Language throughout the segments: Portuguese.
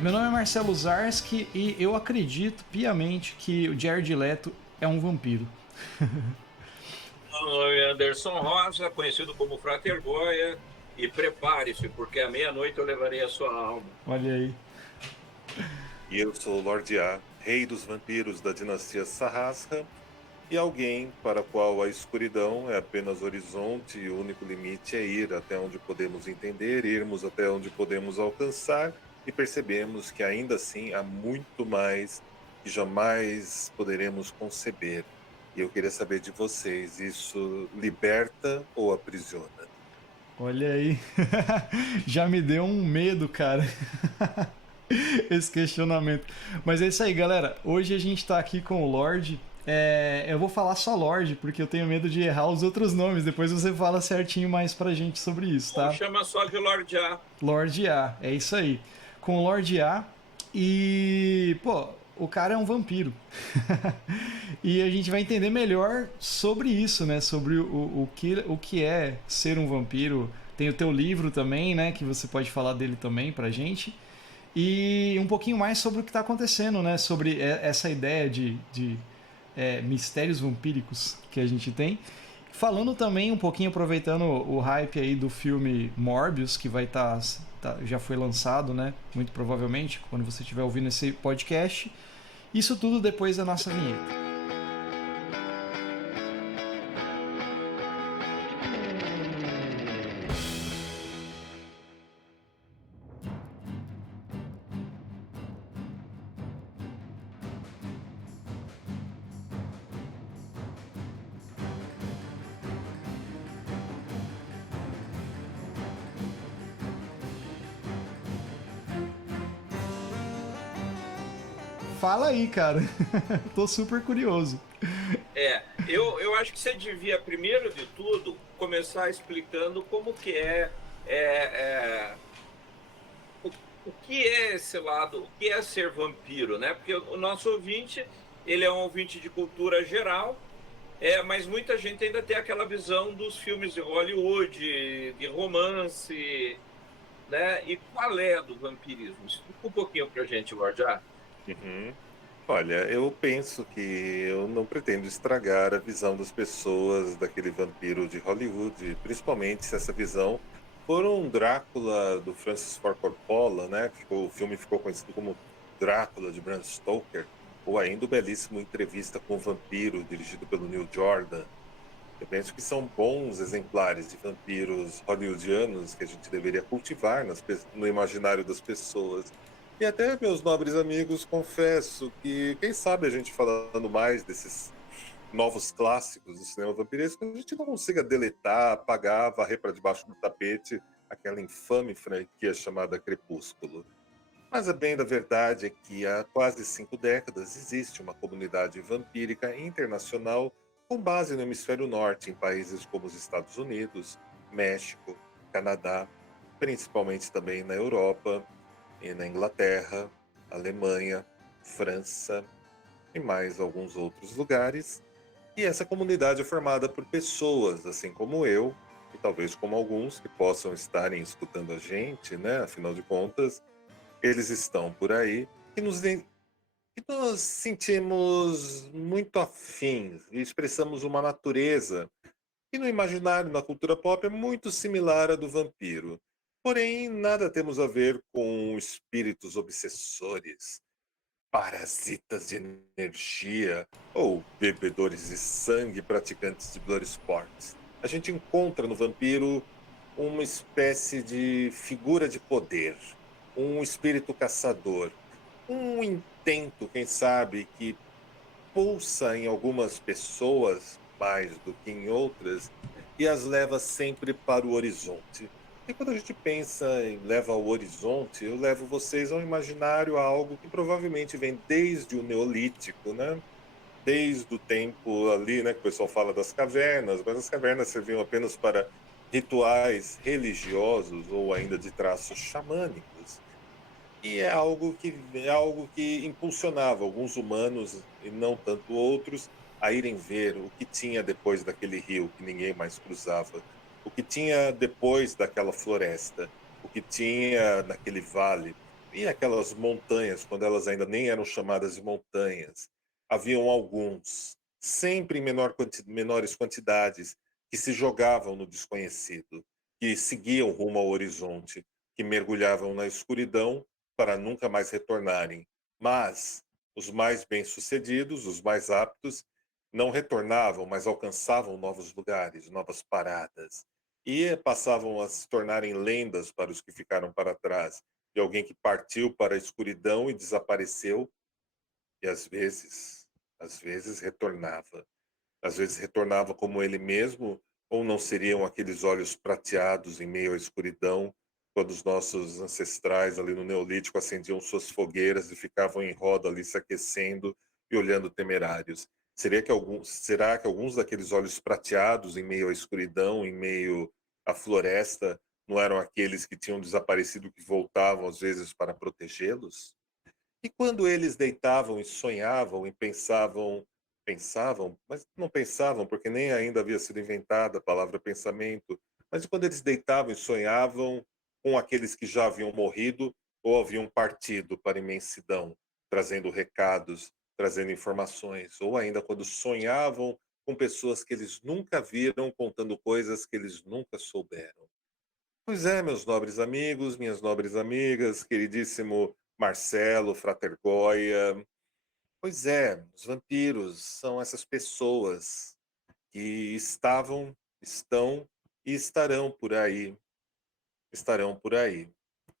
Meu nome é Marcelo Zarski e eu acredito piamente que o Jared Leto é um vampiro. Meu nome é Anderson Rosa, conhecido como Frater Goya, e prepare-se, porque à meia-noite eu levarei a sua alma. Olha aí. E eu sou o Lorde A, rei dos vampiros da dinastia Sarrasra, e alguém para qual a escuridão é apenas horizonte e o único limite é ir até onde podemos entender, irmos até onde podemos alcançar e percebemos que ainda assim há muito mais que jamais poderemos conceber. E eu queria saber de vocês, isso liberta ou aprisiona? Olha aí. Já me deu um medo, cara. Esse questionamento. Mas é isso aí, galera. Hoje a gente tá aqui com o Lorde. Eu vou falar só Lorde, porque eu tenho medo de errar os outros nomes. Depois você fala certinho mais pra gente sobre isso, Ou tá? chama só de Lorde A. Lorde A, é isso aí. Com o Lorde A. E, pô, o cara é um vampiro. E a gente vai entender melhor sobre isso, né? Sobre o que é ser um vampiro. Tem o teu livro também, né? Que você pode falar dele também pra gente. E um pouquinho mais sobre o que está acontecendo, né? Sobre essa ideia de mistérios vampíricos que a gente tem. Falando também um pouquinho, aproveitando o hype aí do filme Morbius, que vai já foi lançado, né? Muito provavelmente, quando você estiver ouvindo esse podcast. Isso tudo depois da nossa vinheta. Fala aí, cara. Tô super curioso. Eu acho que você devia, primeiro de tudo, começar explicando como que é, o, o que é esse lado, o que é ser vampiro, né? Porque o nosso ouvinte, ele é um ouvinte de cultura geral, mas muita gente ainda tem aquela visão dos filmes de Hollywood, de romance, né? E qual é do vampirismo? Explica um pouquinho pra gente, Lorde A. Uhum. Olha, eu penso que eu não pretendo estragar a visão das pessoas daquele vampiro de Hollywood, principalmente se essa visão for um Drácula do Francis Ford Coppola, né? O filme ficou conhecido como Drácula de Bram Stoker, ou ainda o belíssimo Entrevista com o Vampiro, dirigido pelo Neil Jordan. Eu penso que são bons exemplares de vampiros hollywoodianos que a gente deveria cultivar no imaginário das pessoas. E até, meus nobres amigos, confesso que, quem sabe a gente falando mais desses novos clássicos do cinema vampiresco, a gente não consiga deletar, apagar, varrer para debaixo do tapete aquela infame franquia chamada Crepúsculo. Mas a bem da verdade é que há quase 5 décadas existe uma comunidade vampírica internacional com base no hemisfério norte, em países como os Estados Unidos, México, Canadá, principalmente também na Europa, e na Inglaterra, Alemanha, França e mais alguns outros lugares. E essa comunidade é formada por pessoas, assim como eu, e talvez como alguns que possam estarem escutando a gente, né? Afinal de contas, eles estão por aí e nós sentimos muito afins e expressamos uma natureza que no imaginário, na cultura pop, é muito similar à do vampiro. Porém, nada temos a ver com espíritos obsessores, parasitas de energia ou bebedores de sangue praticantes de blood sports. A gente encontra no vampiro uma espécie de figura de poder, um espírito caçador, um intento, quem sabe, que pulsa em algumas pessoas mais do que em outras e as leva sempre para o horizonte. E quando a gente pensa em leva ao horizonte, eu levo vocês a um imaginário, a algo que provavelmente vem desde o Neolítico, né? Desde o tempo ali, né, que o pessoal fala das cavernas, mas as cavernas serviam apenas para rituais religiosos ou ainda de traços xamânicos. E é algo que impulsionava alguns humanos, e não tanto outros, a irem ver o que tinha depois daquele rio que ninguém mais cruzava, o que tinha depois daquela floresta, o que tinha naquele vale. E aquelas montanhas, quando elas ainda nem eram chamadas de montanhas, haviam alguns, sempre em menores quantidades, que se jogavam no desconhecido, que seguiam rumo ao horizonte, que mergulhavam na escuridão para nunca mais retornarem. Mas os mais bem-sucedidos, os mais aptos, não retornavam, mas alcançavam novos lugares, novas paradas. E passavam a se tornarem lendas para os que ficaram para trás, de alguém que partiu para a escuridão e desapareceu, e às vezes retornava. Às vezes retornava como ele mesmo, ou não seriam aqueles olhos prateados em meio à escuridão, quando os nossos ancestrais ali no Neolítico acendiam suas fogueiras e ficavam em roda ali se aquecendo e olhando temerários. Será que alguns daqueles olhos prateados em meio à escuridão, em meio à floresta, não eram aqueles que tinham desaparecido que voltavam às vezes para protegê-los? E quando eles deitavam e sonhavam e pensavam, mas não pensavam porque nem ainda havia sido inventada a palavra pensamento, mas quando eles deitavam e sonhavam com aqueles que já haviam morrido ou haviam partido para a imensidão, trazendo recados, trazendo informações, ou ainda quando sonhavam com pessoas que eles nunca viram, contando coisas que eles nunca souberam. Pois é, meus nobres amigos, minhas nobres amigas, queridíssimo Marcelo, Frater Goya. Pois é, os vampiros são essas pessoas que estavam, estão e estarão por aí. Estarão por aí.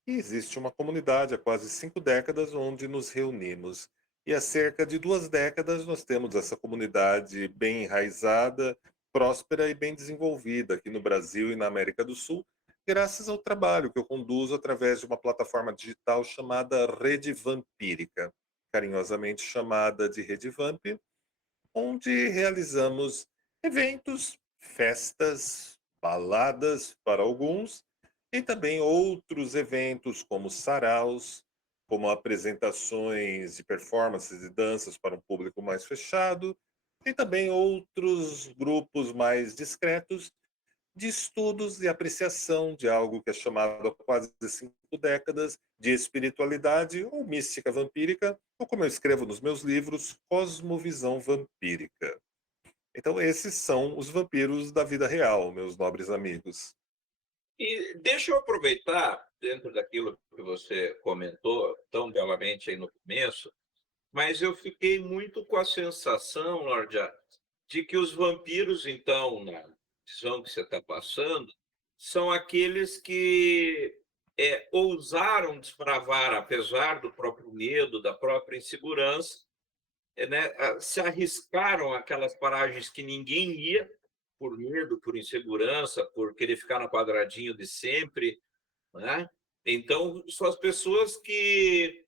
E existe uma comunidade há quase 5 décadas onde nos reunimos. E há cerca de 2 décadas nós temos essa comunidade bem enraizada, próspera e bem desenvolvida aqui no Brasil e na América do Sul, graças ao trabalho que eu conduzo através de uma plataforma digital chamada Rede Vampírica, carinhosamente chamada de Rede Vamp, onde realizamos eventos, festas, baladas para alguns e também outros eventos como saraus, como apresentações de performances e danças para um público mais fechado, e também outros grupos mais discretos de estudos e apreciação de algo que é chamado há quase 5 décadas de espiritualidade ou mística vampírica, ou como eu escrevo nos meus livros, cosmovisão vampírica. Então, esses são os vampiros da vida real, meus nobres amigos. E deixa eu aproveitar, dentro daquilo que você comentou tão belamente aí no começo, mas eu fiquei muito com a sensação, Lordia, de que os vampiros, então, na visão que você está passando, são aqueles que ousaram desbravar, apesar do próprio medo, da própria insegurança, né, se arriscaram aquelas paragens que ninguém ia, por medo, por insegurança, por querer ficar no quadradinho de sempre, né? Então, são as pessoas que,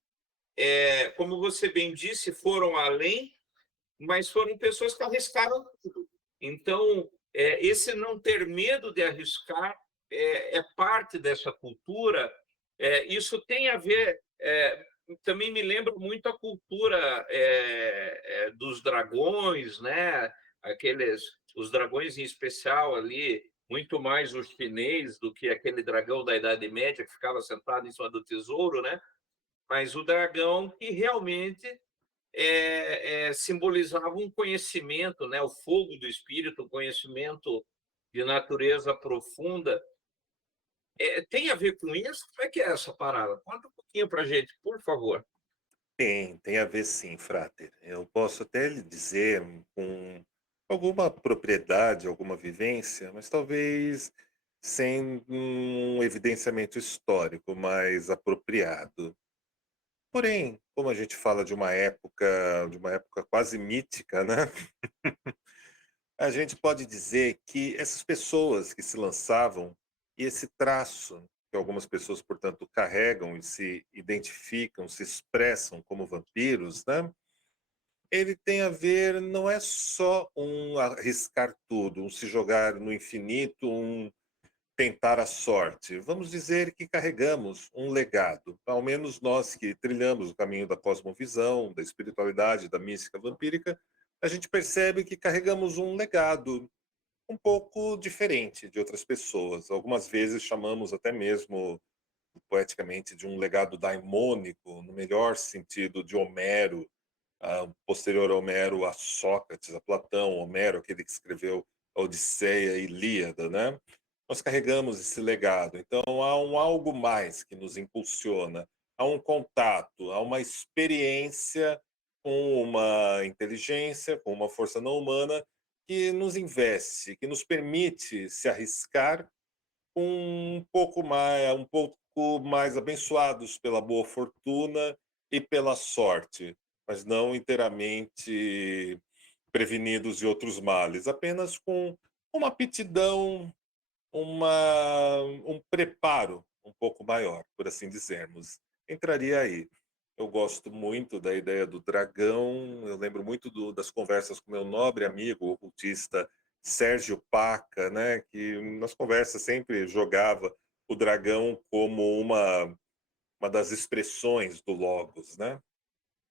como você bem disse, foram além, mas foram pessoas que arriscaram tudo. Então, esse não ter medo de arriscar é parte dessa cultura. Isso tem a ver. Também me lembra muito a cultura dos dragões, né? Os dragões em especial ali, muito mais o chinês do que aquele dragão da Idade Média que ficava sentado em cima do tesouro, né? Mas o dragão que realmente simbolizava um conhecimento, né? O fogo do espírito, um conhecimento de natureza profunda. Tem a ver com isso? Como é que é essa parada? Conta um pouquinho para a gente, por favor. Tem a ver sim, Frater. Eu posso até lhe dizer com alguma propriedade, alguma vivência, mas talvez sem um evidenciamento histórico mais apropriado. Porém, como a gente fala de uma época quase mítica, né? A gente pode dizer que essas pessoas que se lançavam e esse traço que algumas pessoas, portanto, carregam e se identificam, se expressam como vampiros, né? Ele tem a ver, não é só um arriscar tudo, um se jogar no infinito, um tentar a sorte. Vamos dizer que carregamos um legado, ao menos nós que trilhamos o caminho da cosmovisão, da espiritualidade, da mística vampírica, a gente percebe que carregamos um legado um pouco diferente de outras pessoas. Algumas vezes chamamos até mesmo poeticamente, de um legado daimônico, no melhor sentido de Homero, posterior a Homero, a Sócrates, a Platão, Homero, aquele que escreveu a Odisseia e Ilíada, né? Nós carregamos esse legado. Então, há um algo mais que nos impulsiona, há um contato, há uma experiência com uma inteligência, com uma força não humana que nos investe, que nos permite se arriscar um pouco mais abençoados pela boa fortuna e pela sorte, mas não inteiramente prevenidos de outros males, apenas com uma aptidão, um preparo um pouco maior, por assim dizermos. Entraria aí. Eu gosto muito da ideia do dragão, eu lembro muito das conversas com meu nobre amigo, o ocultista Sérgio Paca, né, que nas conversas sempre jogava o dragão como uma das expressões do Logos, né?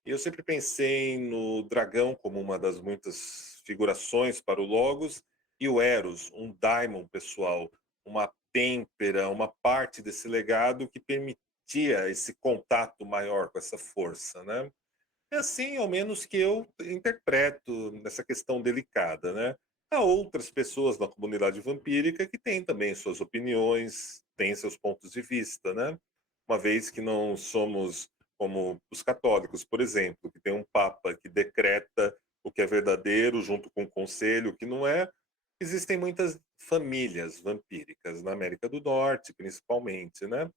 E eu sempre pensei no dragão como uma das muitas figurações para o Logos e o Eros, um daimon pessoal, uma têmpera, uma parte desse legado que permitia esse contato maior com essa força, né? É assim, ao menos que eu interpreto nessa questão delicada, né? Há outras pessoas na comunidade vampírica que têm também suas opiniões, têm seus pontos de vista, né? Uma vez que não somos como os católicos, por exemplo, que tem um papa que decreta o que é verdadeiro junto com o conselho, o que não é. Existem muitas famílias vampíricas na América do Norte, principalmente, né?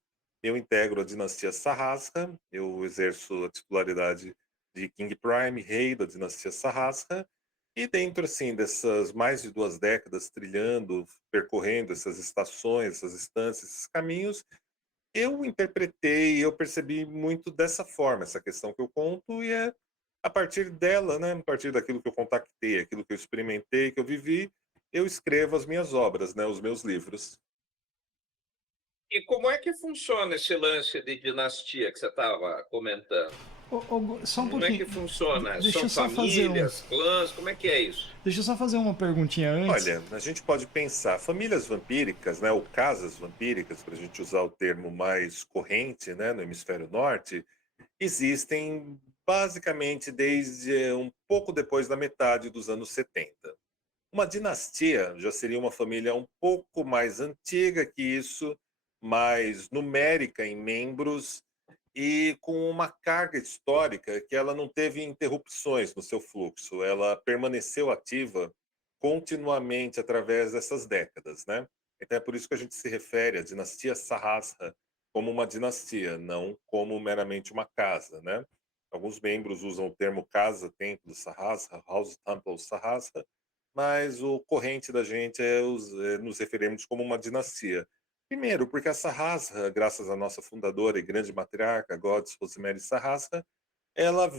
Eu integro a dinastia Sarrasca, eu exerço a titularidade de King Prime, rei da dinastia Sarrasca, e dentro assim dessas mais de 2 décadas trilhando, percorrendo essas estações, essas instâncias, esses caminhos, eu interpretei, eu percebi muito dessa forma essa questão que eu conto e é a partir dela, né, a partir daquilo que eu contactei, aquilo que eu experimentei, que eu vivi, eu escrevo as minhas obras, né, os meus livros. E como é que funciona esse lance de dinastia que você estava comentando? Só um Como é pouquinho. que funciona? Deixa São eu só fazer famílias, clãs? Como é que é isso? deixa eu só fazer uma perguntinha antes. Olha, a gente pode pensar, famílias vampíricas, né, ou casas vampíricas, para a gente usar o termo mais corrente, né, no hemisfério norte, existem basicamente desde um pouco depois da metade dos anos 70. Uma dinastia já seria uma família um pouco mais antiga que isso, mais numérica em membros e com uma carga histórica que ela não teve interrupções no seu fluxo, ela permaneceu ativa continuamente através dessas décadas, né? Então é por isso que a gente se refere à dinastia Sarrasra como uma dinastia, não como meramente uma casa, né? Alguns membros usam o termo casa, templo Sarrasra, house temple Sarrasra, mas o corrente da gente é nos referirmos como uma dinastia. Primeiro, porque a Sarrasra, graças à nossa fundadora e grande matriarca, Goddess Rosemary Sarrasra, ela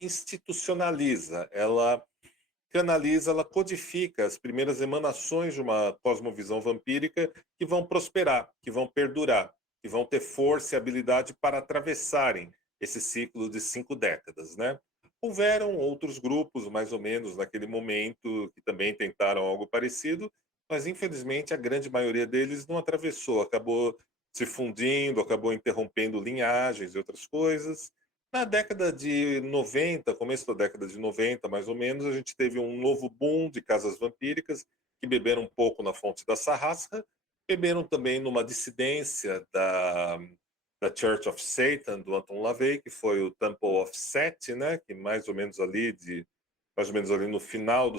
institucionaliza, ela canaliza, ela codifica as primeiras emanações de uma cosmovisão vampírica que vão prosperar, que vão perdurar, que vão ter força e habilidade para atravessarem esse ciclo de 5 décadas, né? Houveram outros grupos, mais ou menos naquele momento, que também tentaram algo parecido, mas infelizmente a grande maioria deles não atravessou, acabou se fundindo, acabou interrompendo linhagens e outras coisas. Na década de 90, começo da década de 90, mais ou menos, a gente teve um novo boom de casas vampíricas que beberam um pouco na fonte da Sarrasca, beberam também numa dissidência da Church of Satan, do Anton LaVey, que foi o Temple of Set, né, que mais ou menos ali no final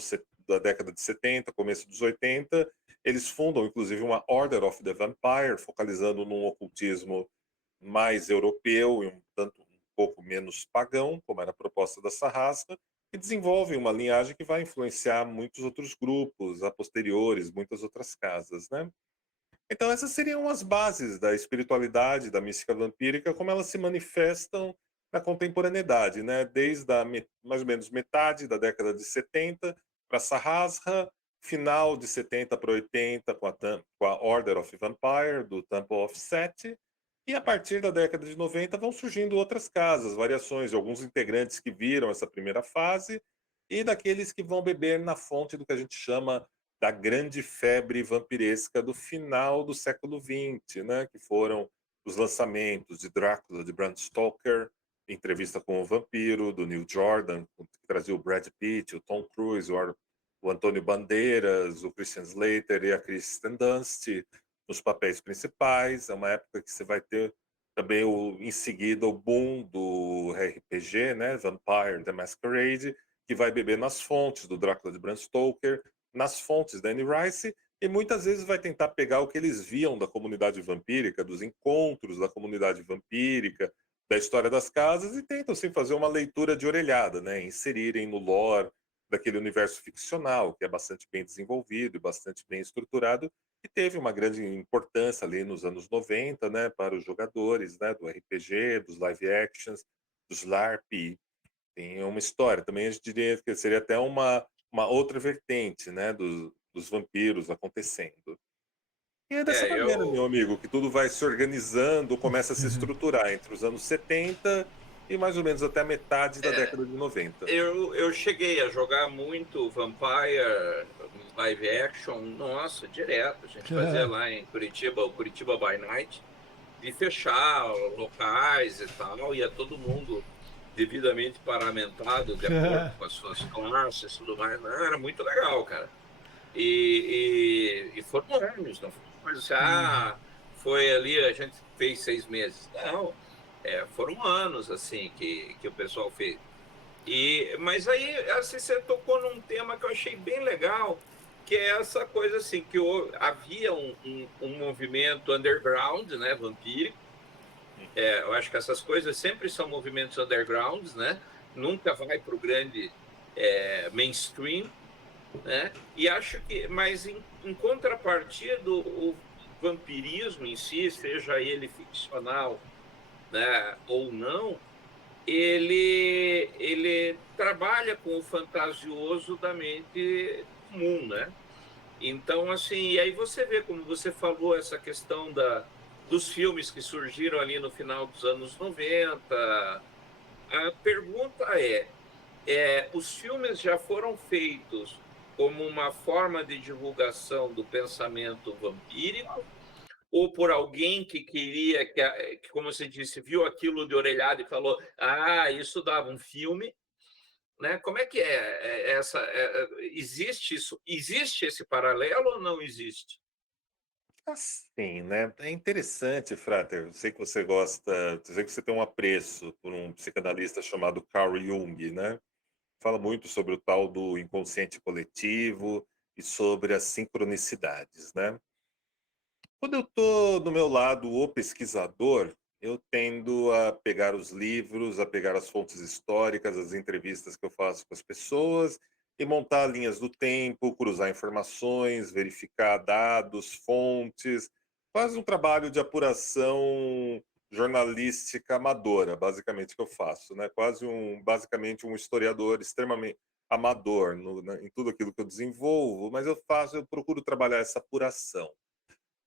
da década de 70, começo dos 80, eles fundam inclusive uma Order of the Vampire, focalizando num ocultismo mais europeu e um tanto um pouco menos pagão, como era a proposta da Sarrasca, e desenvolvem uma linhagem que vai influenciar muitos outros grupos a posteriores, muitas outras casas, né? Então essas seriam as bases da espiritualidade, da mística vampírica, como elas se manifestam na contemporaneidade, né? Desde mais ou menos metade da década de 70 para Sarrasra, final de 70 para 80 com a Order of Vampire, do Temple of Set, e a partir da década de 90 vão surgindo outras casas, variações de alguns integrantes que viram essa primeira fase e daqueles que vão beber na fonte do que a gente chama da grande febre vampiresca do final do século XX, né? Que foram os lançamentos de Drácula, de Bram Stoker, Entrevista com o Vampiro, do Neil Jordan, que trazia o Brad Pitt, o Tom Cruise, o Antônio Bandeiras, o Christian Slater e a Kristen Dunst nos papéis principais. É uma época que você vai ter também em seguida o boom do RPG, né? Vampire the Masquerade, que vai beber nas fontes do Drácula de Bram Stoker, nas fontes da Anne Rice, e muitas vezes vai tentar pegar o que eles viam da comunidade vampírica, dos encontros da comunidade vampírica, da história das casas, e tentam assim, fazer uma leitura de orelhada, né? Inserirem no lore daquele universo ficcional, que é bastante bem desenvolvido e bastante bem estruturado, e teve uma grande importância ali nos anos 90, né, para os jogadores, né, do RPG, dos live actions, dos LARP. Tem uma história. Também a gente diria que seria até uma outra vertente, né, dos vampiros acontecendo. E é dessa É, maneira, meu eu, amigo, que tudo vai se organizando, começa a se estruturar entre os anos 70 e mais ou menos até a metade da é, década de 90. eu cheguei a jogar muito Vampire live action, nossa, direto. A gente fazia lá em Curitiba, o Curitiba by Night, de fechar locais e tal, ia todo mundo devidamente paramentado, de acordo com as suas classes e tudo mais. Não, era muito legal, cara. E foram anos, não foi uma coisa assim, foi ali, a gente fez 6 meses. Não, foram anos, assim, que o pessoal fez. Mas aí, assim, você tocou num tema que eu achei bem legal, que é essa coisa, assim, que havia um movimento underground, né, vampírico. Eu acho que essas coisas sempre são movimentos undergrounds, né? Nunca vai para o grande mainstream, né? E acho que, mas em contrapartida, o vampirismo em si, seja ele ficcional, né, ou não, ele trabalha com o fantasioso da mente comum, né? Então, assim, e aí você vê, como você falou, essa questão dos filmes que surgiram ali no final dos anos 90. A pergunta os filmes já foram feitos como uma forma de divulgação do pensamento vampírico ou por alguém que queria, que, como você disse, viu aquilo de orelhada e falou, isso dava um filme, né? Como é que existe isso? Existe esse paralelo ou não existe? Assim, né? É interessante, Frater. Eu sei que você gosta, eu sei que você tem um apreço por um psicanalista chamado Carl Jung, né? Fala muito sobre o tal do inconsciente coletivo e sobre as sincronicidades, né? Quando eu estou do meu lado, o pesquisador, eu tendo a pegar os livros, a pegar as fontes históricas, as entrevistas que eu faço com as pessoas e montar linhas do tempo, cruzar informações, verificar dados, fontes, quase um trabalho de apuração jornalística amadora, basicamente que eu faço, né? Basicamente um historiador extremamente amador em tudo aquilo que eu desenvolvo, mas eu procuro trabalhar essa apuração.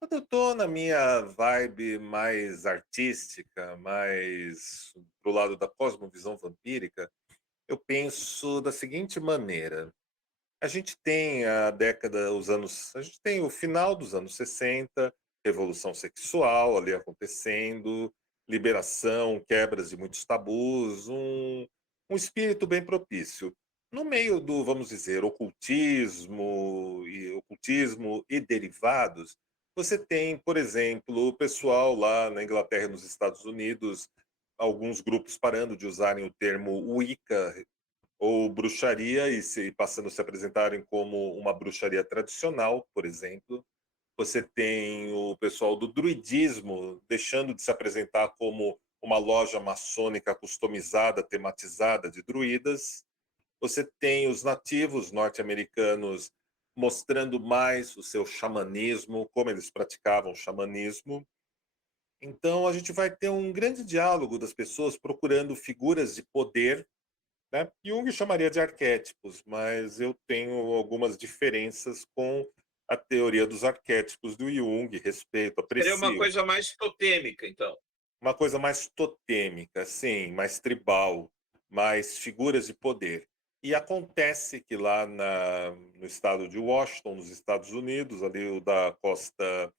Quando eu tô na minha vibe mais artística, mais pro lado da cosmovisão vampírica, eu penso da seguinte maneira: a gente tem o final dos anos 60, revolução sexual ali acontecendo, liberação, quebras de muitos tabus, um espírito bem propício. No meio do, vamos dizer, ocultismo e derivados, você tem, por exemplo, o pessoal lá na Inglaterra e nos Estados Unidos, alguns grupos parando de usarem o termo Wicca ou bruxaria passando a se apresentarem como uma bruxaria tradicional, por exemplo. Você tem o pessoal do druidismo deixando de se apresentar como uma loja maçônica customizada, tematizada de druidas. Você tem os nativos norte-americanos mostrando mais o seu xamanismo, como eles praticavam o xamanismo. Então, a gente vai ter um grande diálogo das pessoas procurando figuras de poder, né? Jung chamaria de arquétipos, mas eu tenho algumas diferenças com a teoria dos arquétipos do Jung, respeito, Seria uma aprecio. coisa mais totêmica, então. Uma coisa mais totêmica, sim, mais tribal, mais figuras de poder. E acontece que lá no estado de Washington, nos Estados Unidos, ali o da costa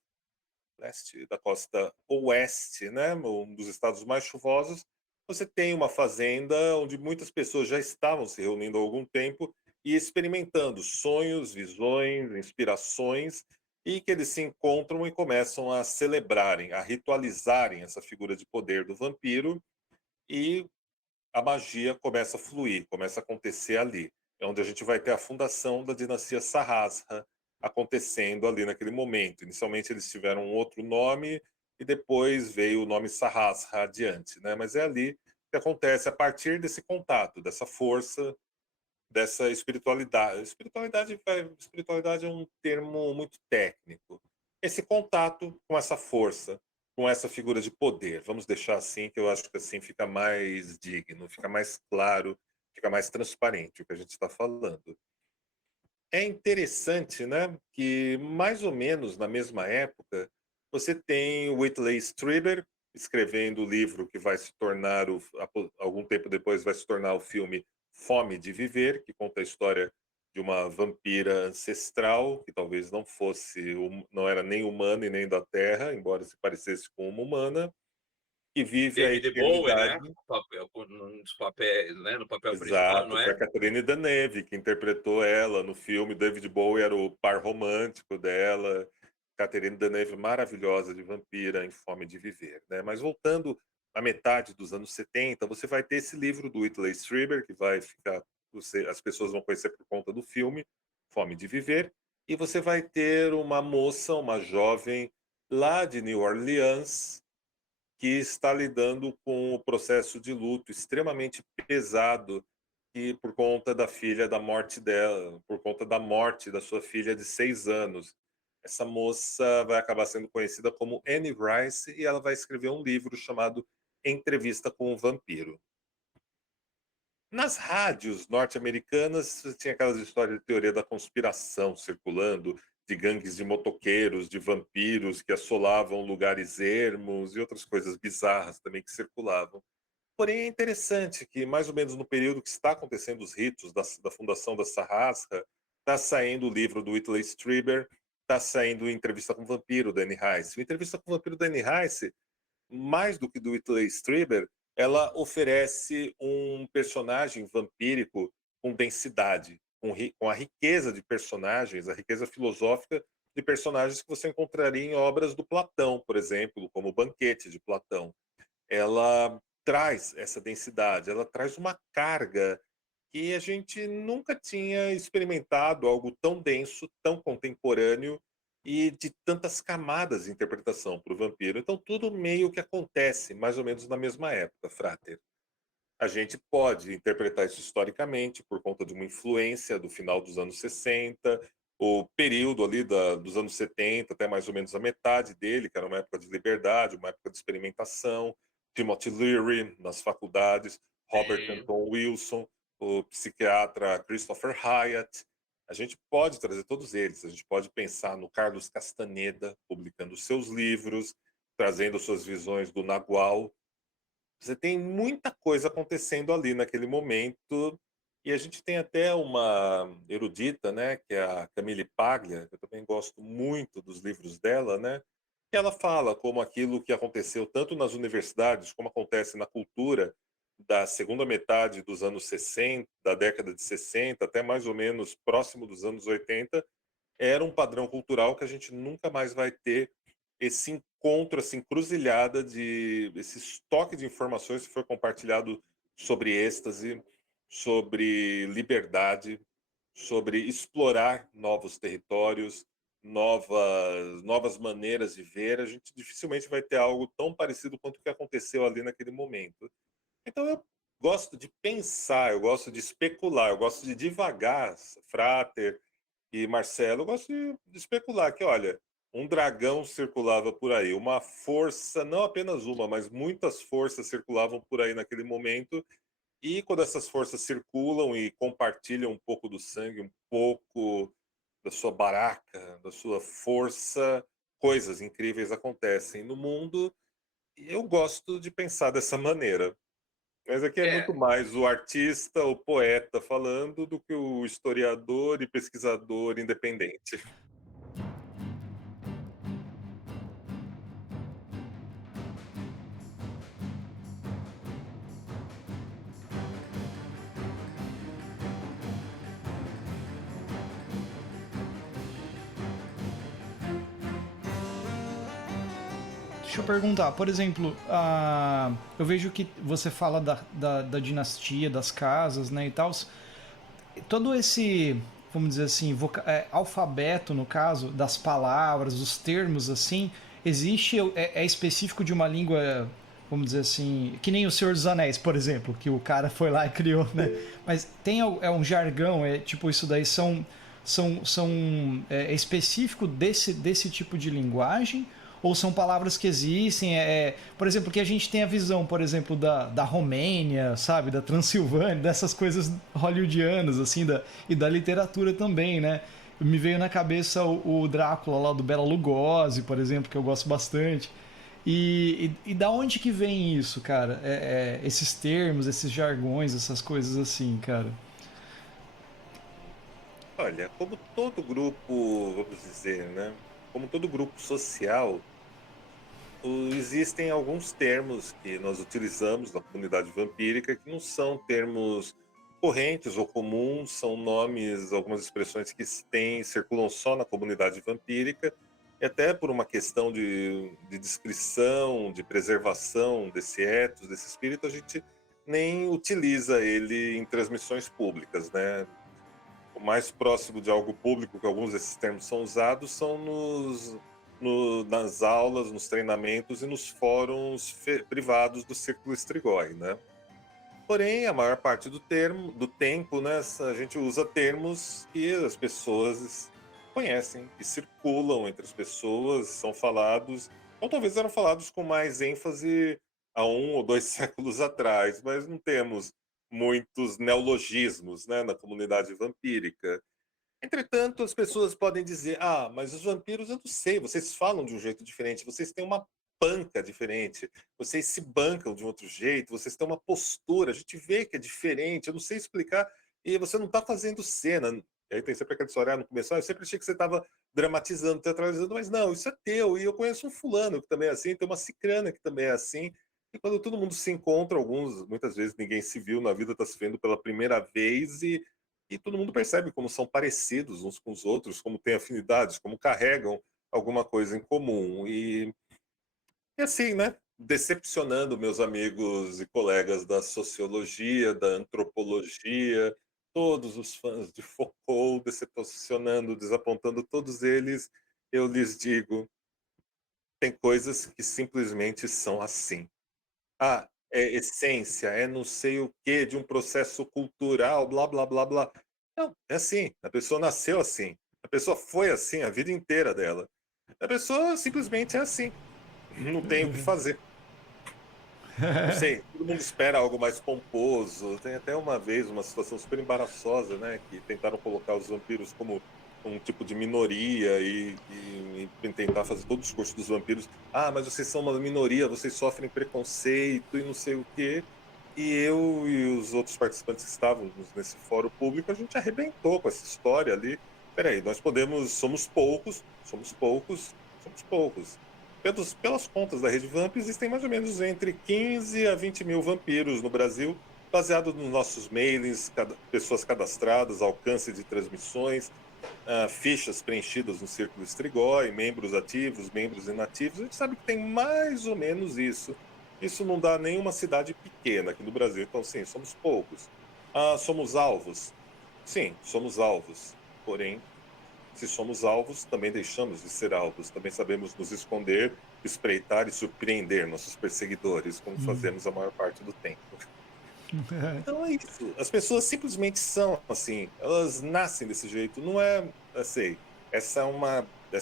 leste, da costa oeste, né, um dos estados mais chuvosos, você tem uma fazenda onde muitas pessoas já estavam se reunindo há algum tempo e experimentando sonhos, visões, inspirações, e que eles se encontram e começam a celebrarem, a ritualizarem essa figura de poder do vampiro, e a magia começa a fluir, começa a acontecer ali. É onde a gente vai ter a fundação da dinastia Sarrasra acontecendo ali naquele momento. Inicialmente eles tiveram um outro nome e depois veio o nome Sarrasra adiante, né? Mas é ali que acontece a partir desse contato, dessa força, dessa espiritualidade. Espiritualidade é um termo muito técnico. Esse contato com essa força, com essa figura de poder. Vamos deixar assim, que eu acho que assim fica mais digno, fica mais claro, fica mais transparente o que a gente está falando. É interessante, né, que mais ou menos na mesma época você tem o Whitley Strieber escrevendo o livro que vai se tornar algum tempo depois vai se tornar o filme Fome de Viver, que conta a história de uma vampira ancestral que talvez não fosse, não era nem humana e nem da Terra, embora se parecesse com uma humana, que vive a David Bowie, eternidade. né? Nos papéis, né? No papel principal, não Exato, foi é? a Catherine Deneuve que interpretou ela no filme. David Bowie era o par romântico dela. Catherine Deneuve maravilhosa de vampira em Fome de Viver, né? Mas voltando à metade dos anos 70, você vai ter esse livro do Whitley Strieber que vai ficar, as pessoas vão conhecer por conta do filme Fome de Viver, e você vai ter uma moça, uma jovem lá de New Orleans, que está lidando com o processo de luto extremamente pesado, e por conta da filha, da morte dela, por conta da morte da sua filha de 6 anos. Essa moça vai acabar sendo conhecida como Anne Rice e ela vai escrever um livro chamado Entrevista com o Vampiro. Nas rádios norte-americanas, tinha aquelas histórias de teoria da conspiração circulando, de gangues de motoqueiros, de vampiros que assolavam lugares ermos e outras coisas bizarras também que circulavam. Porém, é interessante que, mais ou menos no período que está acontecendo os ritos da fundação da Sarrasca, está saindo o livro do Whitley Strieber, está saindo Entrevista com o Vampiro, da Anne Rice. O Entrevista com o Vampiro, da Anne Rice, mais do que do Whitley Strieber, ela oferece um personagem vampírico com densidade, com a riqueza de personagens, a riqueza filosófica de personagens que você encontraria em obras do Platão, por exemplo, como o Banquete de Platão. Ela traz essa densidade, ela traz uma carga que a gente nunca tinha experimentado, algo tão denso, tão contemporâneo e de tantas camadas de interpretação para o vampiro. Então tudo meio que acontece mais ou menos na mesma época, Frater. A gente pode interpretar isso historicamente por conta de uma influência do final dos anos 60, o período ali dos anos 70 até mais ou menos a metade dele, que era uma época de liberdade, uma época de experimentação. Timothy Leary nas faculdades, Robert Sim. Anton Wilson, o psiquiatra Christopher Hyatt. A gente pode trazer todos eles. A gente pode pensar no Carlos Castaneda, publicando seus livros, trazendo suas visões do Nagual. Você tem muita coisa acontecendo ali naquele momento, e a gente tem até uma erudita, né, que é a Camille Paglia, que eu também gosto muito dos livros dela, né, que ela fala como aquilo que aconteceu tanto nas universidades, como acontece na cultura da segunda metade dos anos 60, da década de 60, até mais ou menos próximo dos anos 80, era um padrão cultural que a gente nunca mais vai ter esse encontro, essa encruzilhada esse estoque de informações que foi compartilhado sobre êxtase, sobre liberdade, sobre explorar novos territórios, novas maneiras de ver. A gente dificilmente vai ter algo tão parecido quanto o que aconteceu ali naquele momento. Então eu gosto de pensar, eu gosto de especular, eu gosto de divagar, Frater e Marcelo, eu gosto de especular que, olha, um dragão circulava por aí, uma força, não apenas uma, mas muitas forças circulavam por aí naquele momento, e quando essas forças circulam e compartilham um pouco do sangue, um pouco da sua baraca, da sua força, coisas incríveis acontecem no mundo, e eu gosto de pensar dessa maneira. Mas aqui é muito É, mais o artista, o poeta falando do que o historiador e pesquisador independente. Deixa eu perguntar, por exemplo, eu vejo que você fala da dinastia, das casas, né, e tal. Todo esse, vamos dizer assim, alfabeto, no caso, das palavras, dos termos, assim, existe, é específico de uma língua, vamos dizer assim, que nem o Senhor dos Anéis, por exemplo, que o cara foi lá e criou, né? Mas tem é um jargão, é tipo isso daí, é específico desse tipo de linguagem? Ou são palavras que existem? Por exemplo, que a gente tem a visão, por exemplo, da Romênia, sabe? Da Transilvânia, dessas coisas hollywoodianas, assim, e da literatura também, né? Me veio na cabeça o Drácula lá do Bela Lugosi, por exemplo, que eu gosto bastante. E da onde que vem isso, cara? Esses termos, esses jargões, essas coisas assim, cara. Olha, como todo grupo, vamos dizer, né? Como todo grupo social, existem alguns termos que nós utilizamos na comunidade vampírica que não são termos correntes ou comuns, são nomes, algumas expressões que circulam só na comunidade vampírica, e até por uma questão de descrição, de preservação desse ethos, desse espírito, a gente nem utiliza ele em transmissões públicas, né? O mais próximo de algo público que alguns desses termos são usados são nas aulas, nos treinamentos e nos fóruns privados do Círculo Strigoi, né? Porém, a maior parte do tempo, né, a gente usa termos que as pessoas conhecem, que circulam entre as pessoas, são falados, ou talvez eram falados com mais ênfase há 1 ou 2 séculos atrás, mas não temos muitos neologismos, né, na comunidade vampírica. Entretanto, as pessoas podem dizer: ah, mas os vampiros eu não sei, vocês falam de um jeito diferente, vocês têm uma panca diferente, vocês se bancam de um outro jeito, vocês têm uma postura, a gente vê que é diferente, eu não sei explicar, e você não está fazendo cena. E aí tem sempre aquela história, no começo, eu sempre achei que você estava dramatizando, teatralizando, mas não, isso é teu, e eu conheço um fulano que também é assim, tem uma cicrana que também é assim, e quando todo mundo se encontra, muitas vezes ninguém se viu na vida, está se vendo pela primeira vez, e todo mundo percebe como são parecidos uns com os outros, como têm afinidades, como carregam alguma coisa em comum. E assim, né? Decepcionando meus amigos e colegas da sociologia, da antropologia, todos os fãs de Foucault, decepcionando, desapontando todos eles, eu lhes digo: tem coisas que simplesmente são assim. Ah, é essência, é não sei o que de um processo cultural, blá, blá, blá, blá. Não, é assim. A pessoa nasceu assim. A pessoa foi assim a vida inteira dela. A pessoa simplesmente é assim. Não tem o que fazer. Não sei, todo mundo espera algo mais pomposo. Tem até uma vez uma situação super embaraçosa, né? Que tentaram colocar os vampiros como um tipo de minoria e tentar fazer todo o discurso dos vampiros. Ah, mas vocês são uma minoria, vocês sofrem preconceito e não sei o quê. E eu e os outros participantes que estávamos nesse fórum público, a gente arrebentou com essa história ali. Peraí, somos poucos, somos poucos, somos poucos. Pelas contas da Rede Vamp, existem mais ou menos entre 15 a 20 mil vampiros no Brasil, baseado nos nossos mailings, pessoas cadastradas, alcance de transmissões, fichas preenchidas no Círculo Strigoi, membros ativos, membros inativos. A gente sabe que tem mais ou menos isso. Isso não dá nenhuma cidade pequena aqui no Brasil. Então, sim, somos poucos. Somos alvos? Sim, somos alvos. Porém, se somos alvos, também deixamos de ser alvos. Também sabemos nos esconder, espreitar e surpreender nossos perseguidores, como fazemos a maior parte do tempo. Então é isso. As pessoas simplesmente são assim. Elas nascem desse jeito. Não é assim. Essa é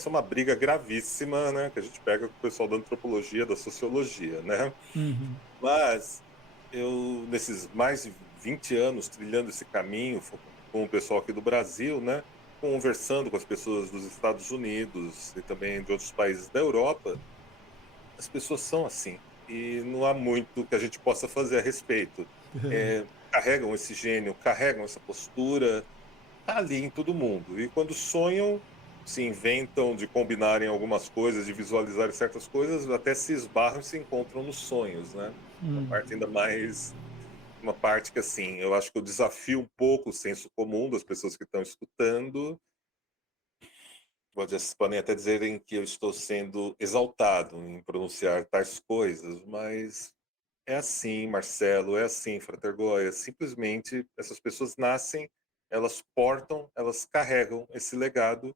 uma briga gravíssima, né? Que a gente pega com o pessoal da antropologia, da sociologia, né? Uhum. Mas eu, nesses mais de 20 anos trilhando esse caminho com o pessoal aqui do Brasil, né? Conversando com as pessoas dos Estados Unidos e também de outros países da Europa, as pessoas são assim. E não há muito que a gente possa fazer a respeito. carregam esse gênio, carregam essa postura, tá ali em todo mundo. E quando sonham, se inventam de combinarem algumas coisas, de visualizarem certas coisas, até se esbarram e se encontram nos sonhos, né? Uma parte ainda mais. Uma parte que, assim, eu acho que eu desafio um pouco o senso comum das pessoas que estão escutando. Podem até dizerem que eu estou sendo exaltado em pronunciar tais coisas, mas é assim, Marcelo, é assim, Frater Goya. Simplesmente essas pessoas nascem, elas portam, elas carregam esse legado,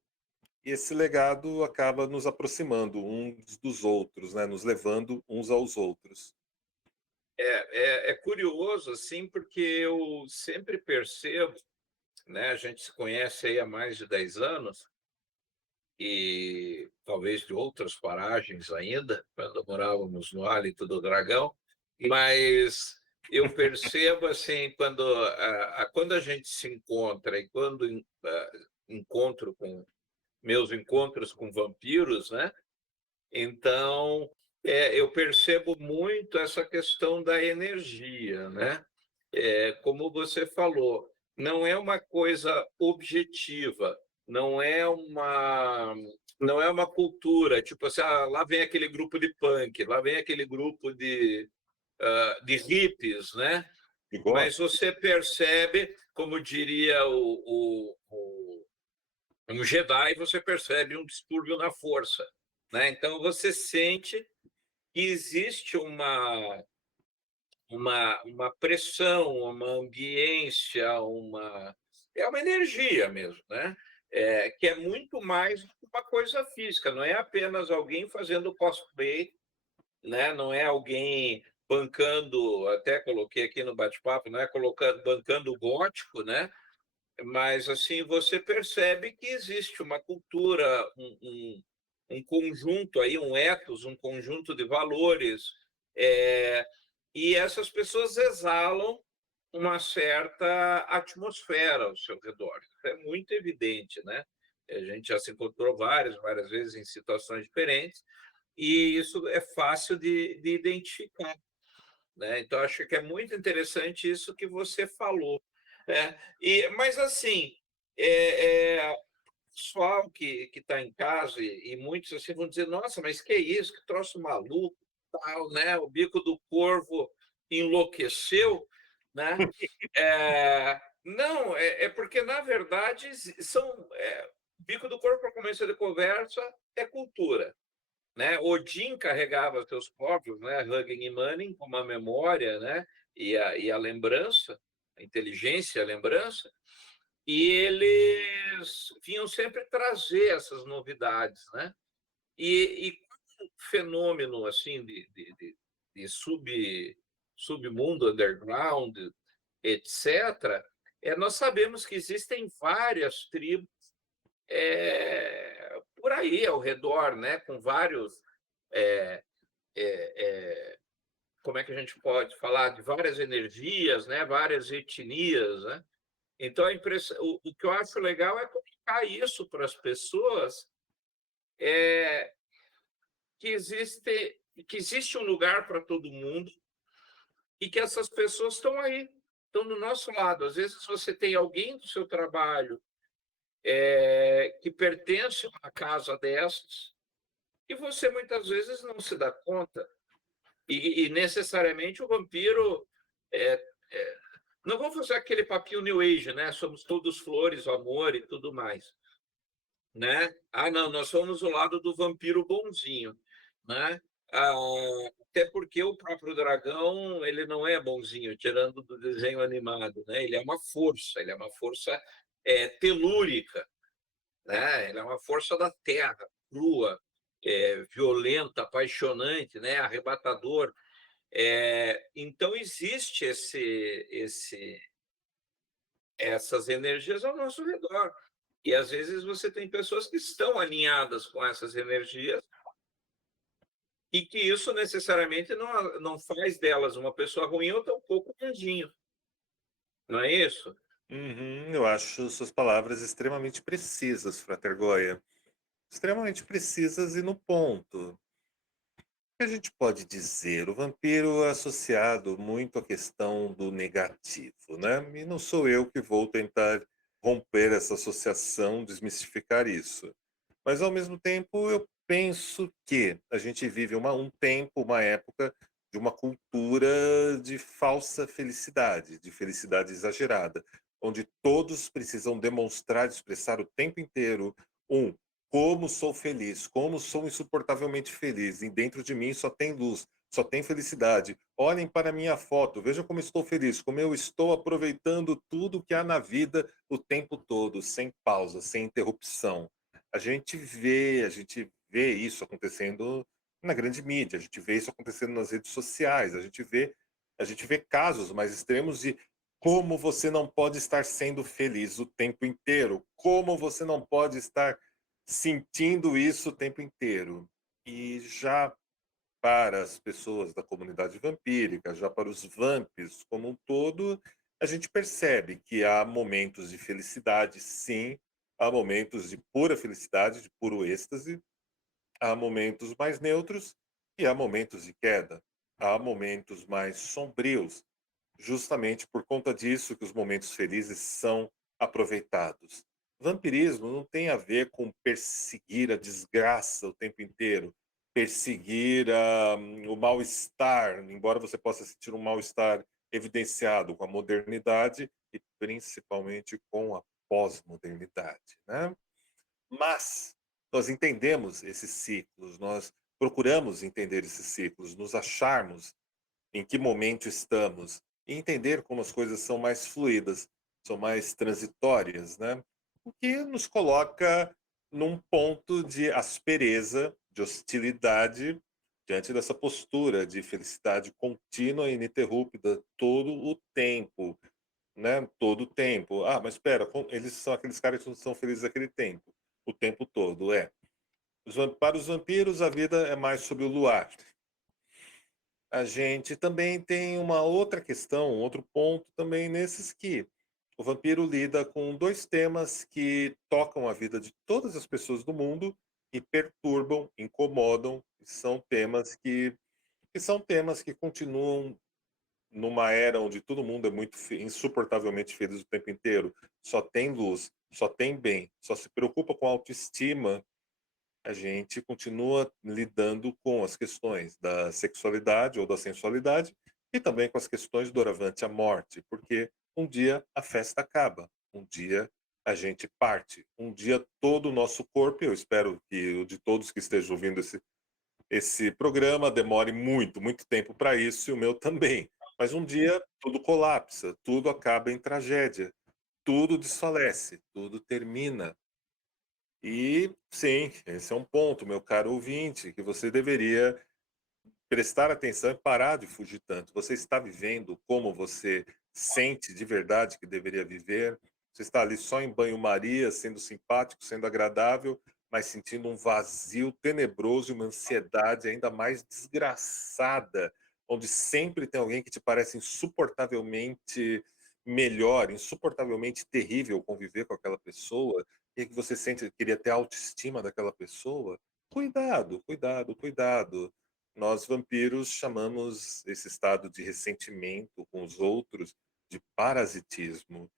e esse legado acaba nos aproximando uns dos outros, né? Nos levando uns aos outros. É curioso, assim, porque eu sempre percebo, né? A gente se conhece aí há mais de 10 anos, e talvez de outras paragens ainda, quando morávamos no Hálito do Dragão, mas eu percebo, assim, quando a gente se encontra e quando encontro com meus encontros com vampiros, né? Então, eu percebo muito essa questão da energia, né? Como você falou, não é uma coisa objetiva, não é uma, não é uma cultura, tipo assim, lá vem aquele grupo de punk, lá vem aquele grupo de hippies, né? E Mas gosto. você percebe, como diria um Jedi, você percebe um distúrbio na força, né? Então você sente que existe uma pressão, uma ambiência, é uma energia mesmo, né? Que é muito mais uma coisa física, não é apenas alguém fazendo cosplay, né? Não é alguém bancando, até coloquei aqui no bate-papo, não é colocando, bancando o gótico, né? Mas assim você percebe que existe uma cultura, um conjunto aí, um ethos, um conjunto de valores, é, e essas pessoas exalam uma certa atmosfera ao seu redor. Isso é muito evidente, né? A gente já se encontrou várias vezes em situações diferentes, e isso é fácil de identificar, né? Então, acho que é muito interessante isso que você falou. Mas, assim, o pessoal que está em casa, e muitos assim vão dizer, nossa, mas que isso, que troço maluco, tal, né? O bico do corvo enlouqueceu, né? Não, porque, na verdade, o bico do corvo, para começo de conversa, é cultura, né? Odin carregava seus próprios, né? Hugin e Muninn, com uma memória, né? E a lembrança, a inteligência, a lembrança, e eles vinham sempre trazer essas novidades, né? E um fenômeno assim de submundo underground, etc. Nós sabemos que existem várias tribos por aí ao redor, né? Com vários é, é, é, como é que a gente pode falar de várias energias, né? Várias etnias, né? Então o que eu acho legal é comunicar isso para as pessoas, é, que existe um lugar para todo mundo e que essas pessoas estão aí, estão do nosso lado. Às vezes você tem alguém do seu trabalho que pertence a uma casa dessas e você muitas vezes não se dá conta. E necessariamente o vampiro é, é, não vou fazer aquele papinho New Age, né? Somos todos flores, amor e tudo mais, né? Não, nós somos o lado do vampiro bonzinho, né? Ah, até porque o próprio dragão ele não é bonzinho, tirando do desenho animado, né? Ele é uma força telúrica, né? Ele é uma força da terra, crua, violenta, apaixonante, né? Arrebatador. Então existe essas energias ao nosso redor. E às vezes você tem pessoas que estão alinhadas com essas energias e que isso necessariamente não faz delas uma pessoa ruim ou tampouco um anjinho. Não é isso? Uhum, eu acho suas palavras extremamente precisas, Frater Goya. Extremamente precisas e no ponto. que a gente pode dizer? O vampiro é associado muito à questão do negativo, né? E não sou eu que vou tentar romper essa associação, desmistificar isso. Mas ao mesmo tempo eu penso que a gente vive um tempo, uma época de uma cultura de falsa felicidade, de felicidade exagerada, onde todos precisam demonstrar, expressar o tempo inteiro um como sou feliz, como sou insuportavelmente feliz, e dentro de mim só tem luz, só tem felicidade. Olhem para a minha foto, vejam como estou feliz, como eu estou aproveitando tudo que há na vida o tempo todo, sem pausa, sem interrupção. A gente vê isso acontecendo na grande mídia, a gente vê isso acontecendo nas redes sociais, a gente vê casos mais extremos de como você não pode estar sendo feliz o tempo inteiro, como você não pode estar sentindo isso o tempo inteiro. E já para as pessoas da comunidade vampírica, já para os vampiros como um todo, a gente percebe que há momentos de felicidade, sim, há momentos de pura felicidade, de puro êxtase, há momentos mais neutros e há momentos de queda, há momentos mais sombrios, justamente por conta disso que os momentos felizes são aproveitados. Vampirismo não tem a ver com perseguir a desgraça o tempo inteiro, perseguir o mal-estar, embora você possa sentir um mal-estar evidenciado com a modernidade e principalmente com a pós-modernidade, né? Mas nós entendemos esses ciclos, nós procuramos entender esses ciclos, nos acharmos em que momento estamos e entender como as coisas são mais fluidas, são mais transitórias, né? O que nos coloca num ponto de aspereza, de hostilidade diante dessa postura de felicidade contínua e ininterrupta todo o tempo, né? Todo o tempo. Ah, mas espera, eles são aqueles caras que não são felizes aquele tempo, o tempo todo, é. Para os vampiros, a vida é mais sobre o luar. A gente também tem uma outra questão, um outro ponto também nesses que o vampiro lida com dois temas que tocam a vida de todas as pessoas do mundo e perturbam, incomodam, e são temas que continuam numa era onde todo mundo é muito insuportavelmente feliz o tempo inteiro, só tem luz, só tem bem, só se preocupa com a autoestima. A gente continua lidando com as questões da sexualidade ou da sensualidade e também com as questões doravante à morte, porque um dia a festa acaba, um dia a gente parte, um dia todo o nosso corpo, e eu espero que o de todos que estejam ouvindo esse programa demore muito, muito tempo para isso, e o meu também. Mas um dia tudo colapsa, tudo acaba em tragédia, tudo desfalece, tudo termina. E sim, esse é um ponto, meu caro ouvinte, que você deveria prestar atenção e parar de fugir tanto. Você está vivendo como você sente de verdade que deveria viver? Você está ali só em banho-maria, sendo simpático, sendo agradável, mas sentindo um vazio tenebroso e uma ansiedade ainda mais desgraçada, onde sempre tem alguém que te parece insuportavelmente melhor, insuportavelmente terrível conviver com aquela pessoa, e que você sente que queria ter a autoestima daquela pessoa? Cuidado, cuidado, cuidado. Nós vampiros chamamos esse estado de ressentimento com os outros de parasitismo.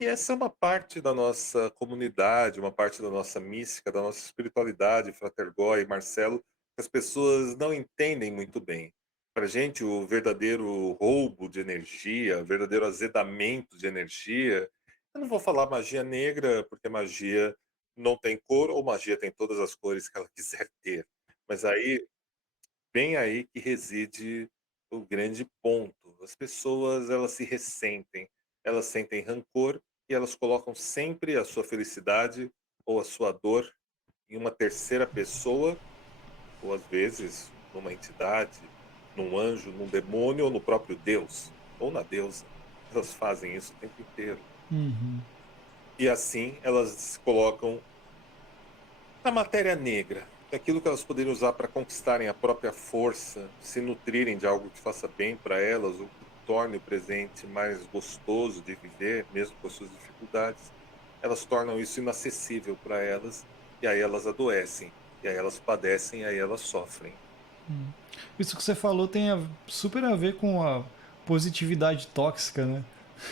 E essa é uma parte da nossa comunidade, uma parte da nossa mística, da nossa espiritualidade, Frater Goy e Marcelo, que as pessoas não entendem muito bem. Para a gente, o verdadeiro roubo de energia, o verdadeiro azedamento de energia, eu não vou falar magia negra, porque magia não tem cor, ou magia tem todas as cores que ela quiser ter. Mas aí bem aí que reside o grande ponto. As pessoas, elas se ressentem, elas sentem rancor e elas colocam sempre a sua felicidade ou a sua dor em uma terceira pessoa, ou às vezes numa entidade, num anjo, num demônio ou no próprio Deus, ou na deusa. Elas fazem isso o tempo inteiro. Uhum. E assim elas se colocam na matéria negra, aquilo que elas poderiam usar para conquistarem a própria força, se nutrirem de algo que faça bem para elas, ou que torne o presente mais gostoso de viver, mesmo com as suas dificuldades, elas tornam isso inacessível para elas, e aí elas adoecem, e aí elas padecem, e aí elas sofrem. Isso que você falou tem super a ver com a positividade tóxica, né?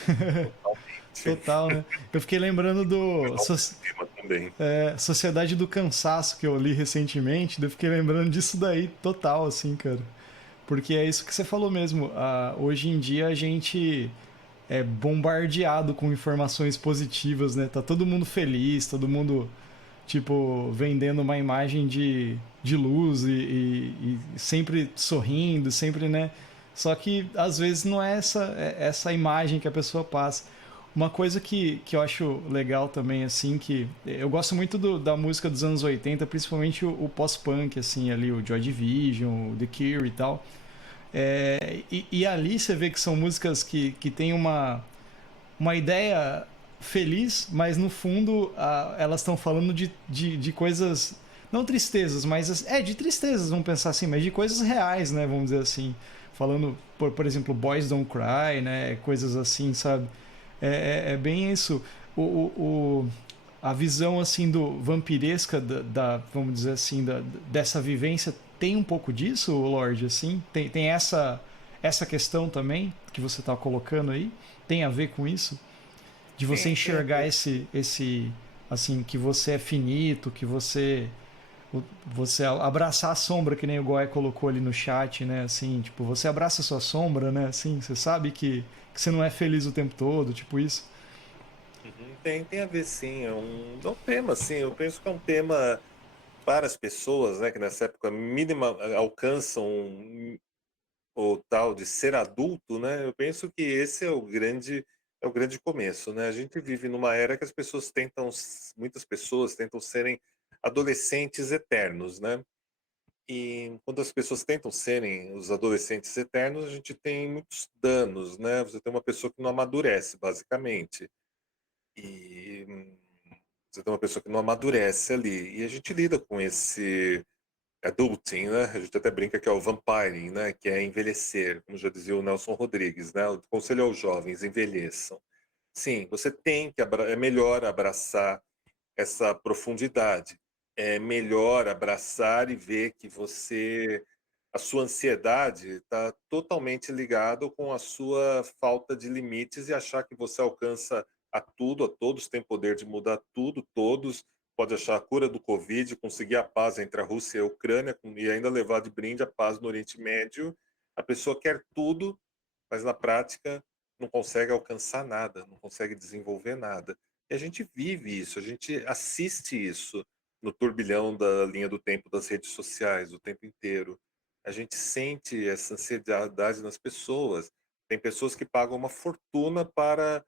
Totalmente. Total, né? Eu fiquei lembrando do Mas há um tema também. Sociedade do Cansaço que eu li recentemente, daí eu fiquei lembrando disso daí total, assim, cara. Porque é isso que você falou mesmo. Hoje em dia a gente é bombardeado com informações positivas, né? Tá todo mundo feliz, todo mundo, tipo, vendendo uma imagem de luz e sempre sorrindo, sempre, né? Só que às vezes não é essa imagem que a pessoa passa. Uma coisa que eu acho legal também, assim, que eu gosto muito da música dos anos 80, principalmente o pós-punk, assim, ali, o Joy Division, o The Cure e tal. E ali você vê que são músicas que têm uma ideia feliz, mas no fundo elas estão falando de coisas, não tristezas, mas de tristezas, vamos pensar assim, mas de coisas reais, né? Vamos dizer assim. Falando, por exemplo, Boys Don't Cry, né? Coisas assim, sabe? É bem isso. O, o, o- a visão assim do vampiresca vamos dizer assim dessa vivência tem um pouco disso, Lorde, assim? Tem essa questão também que você está colocando aí? Tem a ver com isso? De você Tem a enxergar ver. esse assim, que você é finito, que você abraçar a sombra, que nem o Goy colocou ali no chat, né? Assim, tipo, você abraça a sua sombra, né? Assim, você sabe que você não é feliz o tempo todo, tipo isso. Uhum, tem a ver sim, é um tema, sim, eu penso que é um tema para as pessoas, né, que nessa época mínima alcançam o tal de ser adulto, né, eu penso que esse é o grande começo, né, a gente vive numa era que as pessoas muitas pessoas tentam serem adolescentes eternos, né, e quando as pessoas tentam serem os adolescentes eternos, a gente tem muitos danos, né, você tem uma pessoa que não amadurece, basicamente, e você tem uma pessoa que não amadurece ali. E a gente lida com esse adulting, né? A gente até brinca que é o vampiring, né? Que é envelhecer, como já dizia o Nelson Rodrigues, né? O conselho aos jovens, envelheçam. Sim, você tem que é melhor abraçar essa profundidade. É melhor abraçar e ver que a sua ansiedade está totalmente ligado com a sua falta de limites e achar que você alcança a tudo, a todos, tem poder de mudar tudo, todos, pode achar a cura do Covid, conseguir a paz entre a Rússia e a Ucrânia e ainda levar de brinde a paz no Oriente Médio. A pessoa quer tudo, mas na prática não consegue alcançar nada, não consegue desenvolver nada. E a gente vive isso, a gente assiste isso no turbilhão da linha do tempo das redes sociais o tempo inteiro. A gente sente essa ansiedade nas pessoas. Tem pessoas que pagam uma fortuna para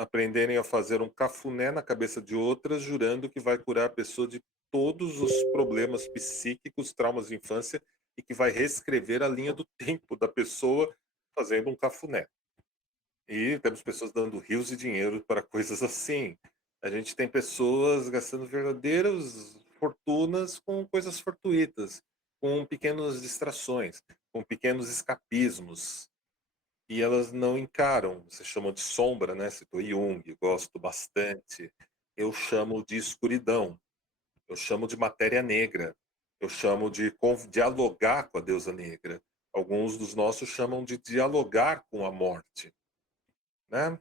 aprenderem a fazer um cafuné na cabeça de outras, jurando que vai curar a pessoa de todos os problemas psíquicos, traumas de infância, e que vai reescrever a linha do tempo da pessoa fazendo um cafuné. E temos pessoas dando rios de dinheiro para coisas assim. A gente tem pessoas gastando verdadeiras fortunas com coisas fortuitas, com pequenas distrações, com pequenos escapismos. E elas não encaram, você chama de sombra, né? Citou Jung, gosto bastante. Eu chamo de escuridão, eu chamo de matéria negra, eu chamo de dialogar com a deusa negra. Alguns dos nossos chamam de dialogar com a morte, né?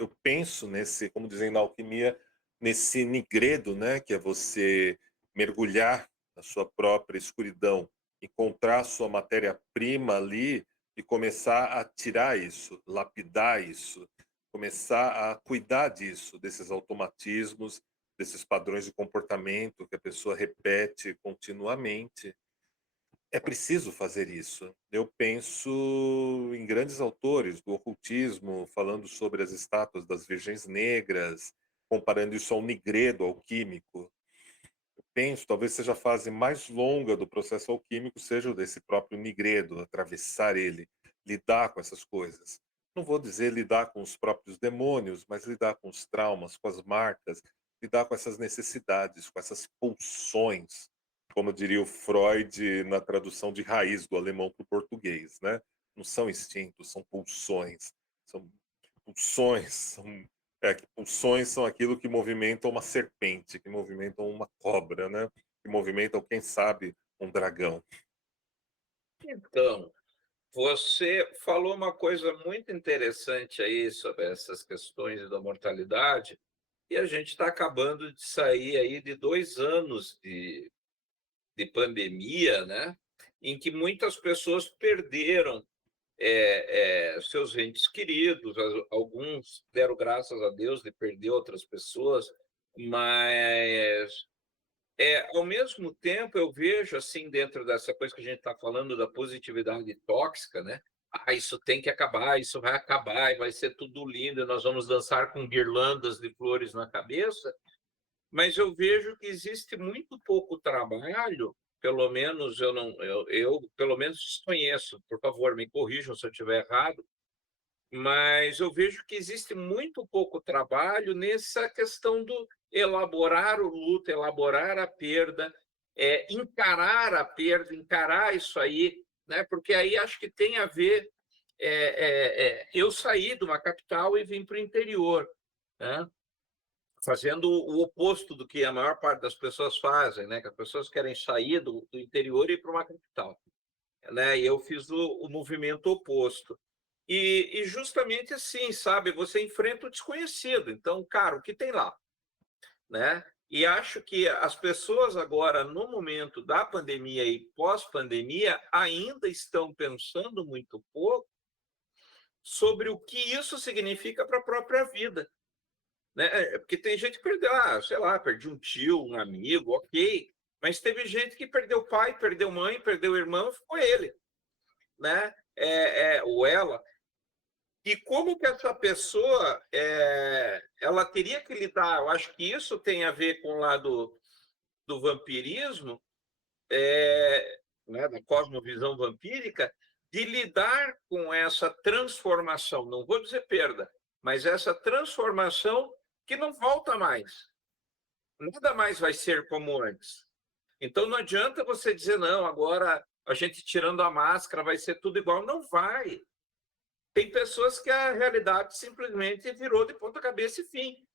Eu penso nesse, como dizem na alquimia, nesse nigredo, né, que é você mergulhar na sua própria escuridão, encontrar a sua matéria-prima ali e começar a tirar isso, lapidar isso, começar a cuidar disso, desses automatismos, desses padrões de comportamento que a pessoa repete continuamente. É preciso fazer isso. Eu penso em grandes autores do ocultismo, falando sobre as estátuas das Virgens Negras, comparando isso ao nigredo alquímico. Eu penso, talvez seja a fase mais longa do processo alquímico, seja o desse próprio nigredo, atravessar ele, lidar com essas coisas. Não vou dizer lidar com os próprios demônios, mas lidar com os traumas, com as marcas, lidar com essas necessidades, com essas pulsões, como diria o Freud na tradução de raiz do alemão para o português, né? Não são instintos, são pulsões. São pulsões, que pulsões são aquilo que movimentam uma serpente, que movimentam uma cobra, né? Que movimentam, quem sabe, um dragão? Então, você falou uma coisa muito interessante aí sobre essas questões da mortalidade, e a gente está acabando de sair aí de 2 anos de pandemia, né? Em que muitas pessoas perderam seus entes queridos, alguns deram graças a Deus de perder outras pessoas, mas ao mesmo tempo eu vejo assim dentro dessa coisa que a gente está falando da positividade tóxica, né? Ah, isso tem que acabar, isso vai acabar e vai ser tudo lindo, e nós vamos dançar com guirlandas de flores na cabeça, mas eu vejo que existe muito pouco trabalho, pelo menos eu não, eu pelo menos desconheço, por favor, me corrijam se eu estiver errado, mas eu vejo que existe muito pouco trabalho nessa questão do elaborar o luto, elaborar a perda, encarar a perda, encarar isso aí, né? Porque aí acho que tem a ver. Eu saí de uma capital e vim para o interior, né? Fazendo o oposto do que a maior parte das pessoas fazem, né? Que as pessoas querem sair do interior e ir para uma capital, né? E eu fiz o movimento oposto. E justamente assim, sabe, você enfrenta o desconhecido. Então, cara, o que tem lá, né? E acho que as pessoas agora, no momento da pandemia e pós-pandemia, ainda estão pensando muito pouco sobre o que isso significa para a própria vida, né? Porque tem gente que perdeu, sei lá, perdi um tio, um amigo, ok, mas teve gente que perdeu pai, perdeu mãe, perdeu irmão, ficou ele, né? Ou ela. E como que essa pessoa ela teria que lidar? Eu acho que isso tem a ver com o lado do vampirismo, né, da cosmovisão vampírica, de lidar com essa transformação, não vou dizer perda, mas essa transformação que não volta mais. Nada mais vai ser como antes. Então não adianta você dizer, não, agora a gente tirando a máscara vai ser tudo igual. Não vai. Tem pessoas que a realidade simplesmente virou de ponta cabeça e fim,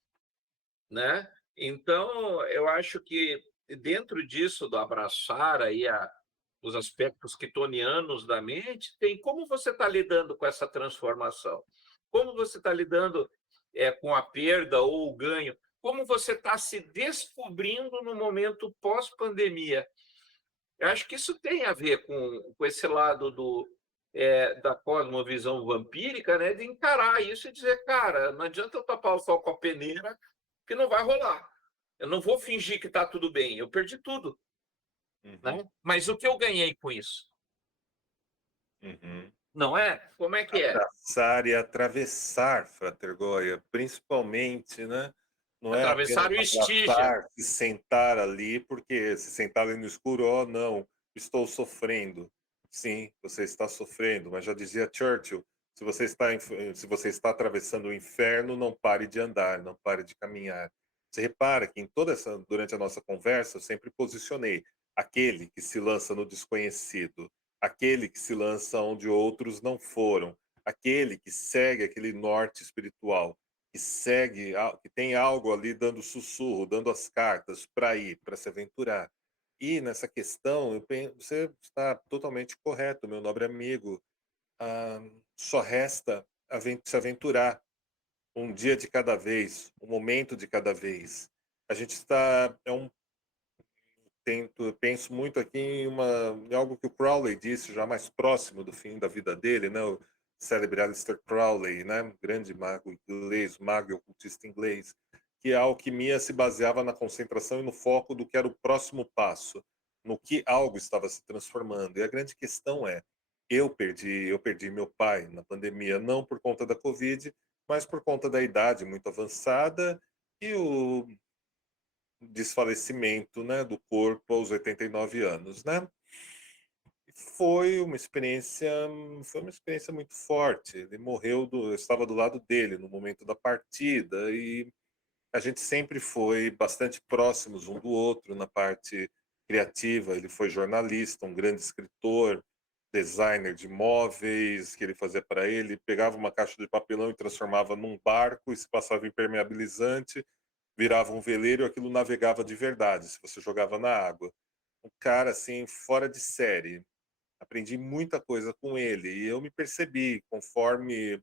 né? Então, eu acho que dentro disso, do abraçar aí os aspectos quitonianos da mente, tem como você está lidando com essa transformação, como você está lidando com a perda ou o ganho, como você está se descobrindo no momento pós-pandemia. Eu acho que isso tem a ver com esse lado da cosmovisão vampírica, né, de encarar isso e dizer, cara, não adianta eu tapar o sol com a peneira, que não vai rolar. Eu não vou fingir que está tudo bem, eu perdi tudo. Uhum, Né? Mas o que eu ganhei com isso? uhum. Não é? Como é que é? Abraçar e atravessar, Frater Goya, principalmente, né? Não é apenas Atravessar o Estígia. abraçar, se sentar ali, porque se sentar ali no escuro, oh, não, estou sofrendo. Sim, você está sofrendo, mas já dizia Churchill, se você está atravessando o inferno, não pare de andar, não pare de caminhar. Você repara que durante a nossa conversa, eu sempre posicionei aquele que se lança no desconhecido, aquele que se lança onde outros não foram, aquele que segue aquele norte espiritual, que segue, que tem algo ali dando sussurro, dando as cartas para ir, para se aventurar. E nessa questão, você está totalmente correto, meu nobre amigo. Ah, só resta se aventurar um dia de cada vez, um momento de cada vez. A gente está, penso muito aqui em algo que o Crowley disse, já mais próximo do fim da vida dele, né? O célebre Aleister Crowley, né? Grande mago inglês, mago e ocultista inglês, que a alquimia se baseava na concentração e no foco do que era o próximo passo, no que algo estava se transformando. E a grande questão é, eu perdi meu pai na pandemia, não por conta da Covid, mas por conta da idade muito avançada e o desfalecimento, né, do corpo aos 89 anos, né? Foi uma experiência muito forte. Ele morreu eu estava do lado dele no momento da partida e a gente sempre foi bastante próximos um do outro na parte criativa. Ele foi jornalista, um grande escritor, designer de móveis que ele fazia para ele, pegava uma caixa de papelão e transformava num barco e se passava impermeabilizante, virava um veleiro e aquilo navegava de verdade, se você jogava na água. um cara assim fora de série. Aprendi muita coisa com ele e eu me percebi conforme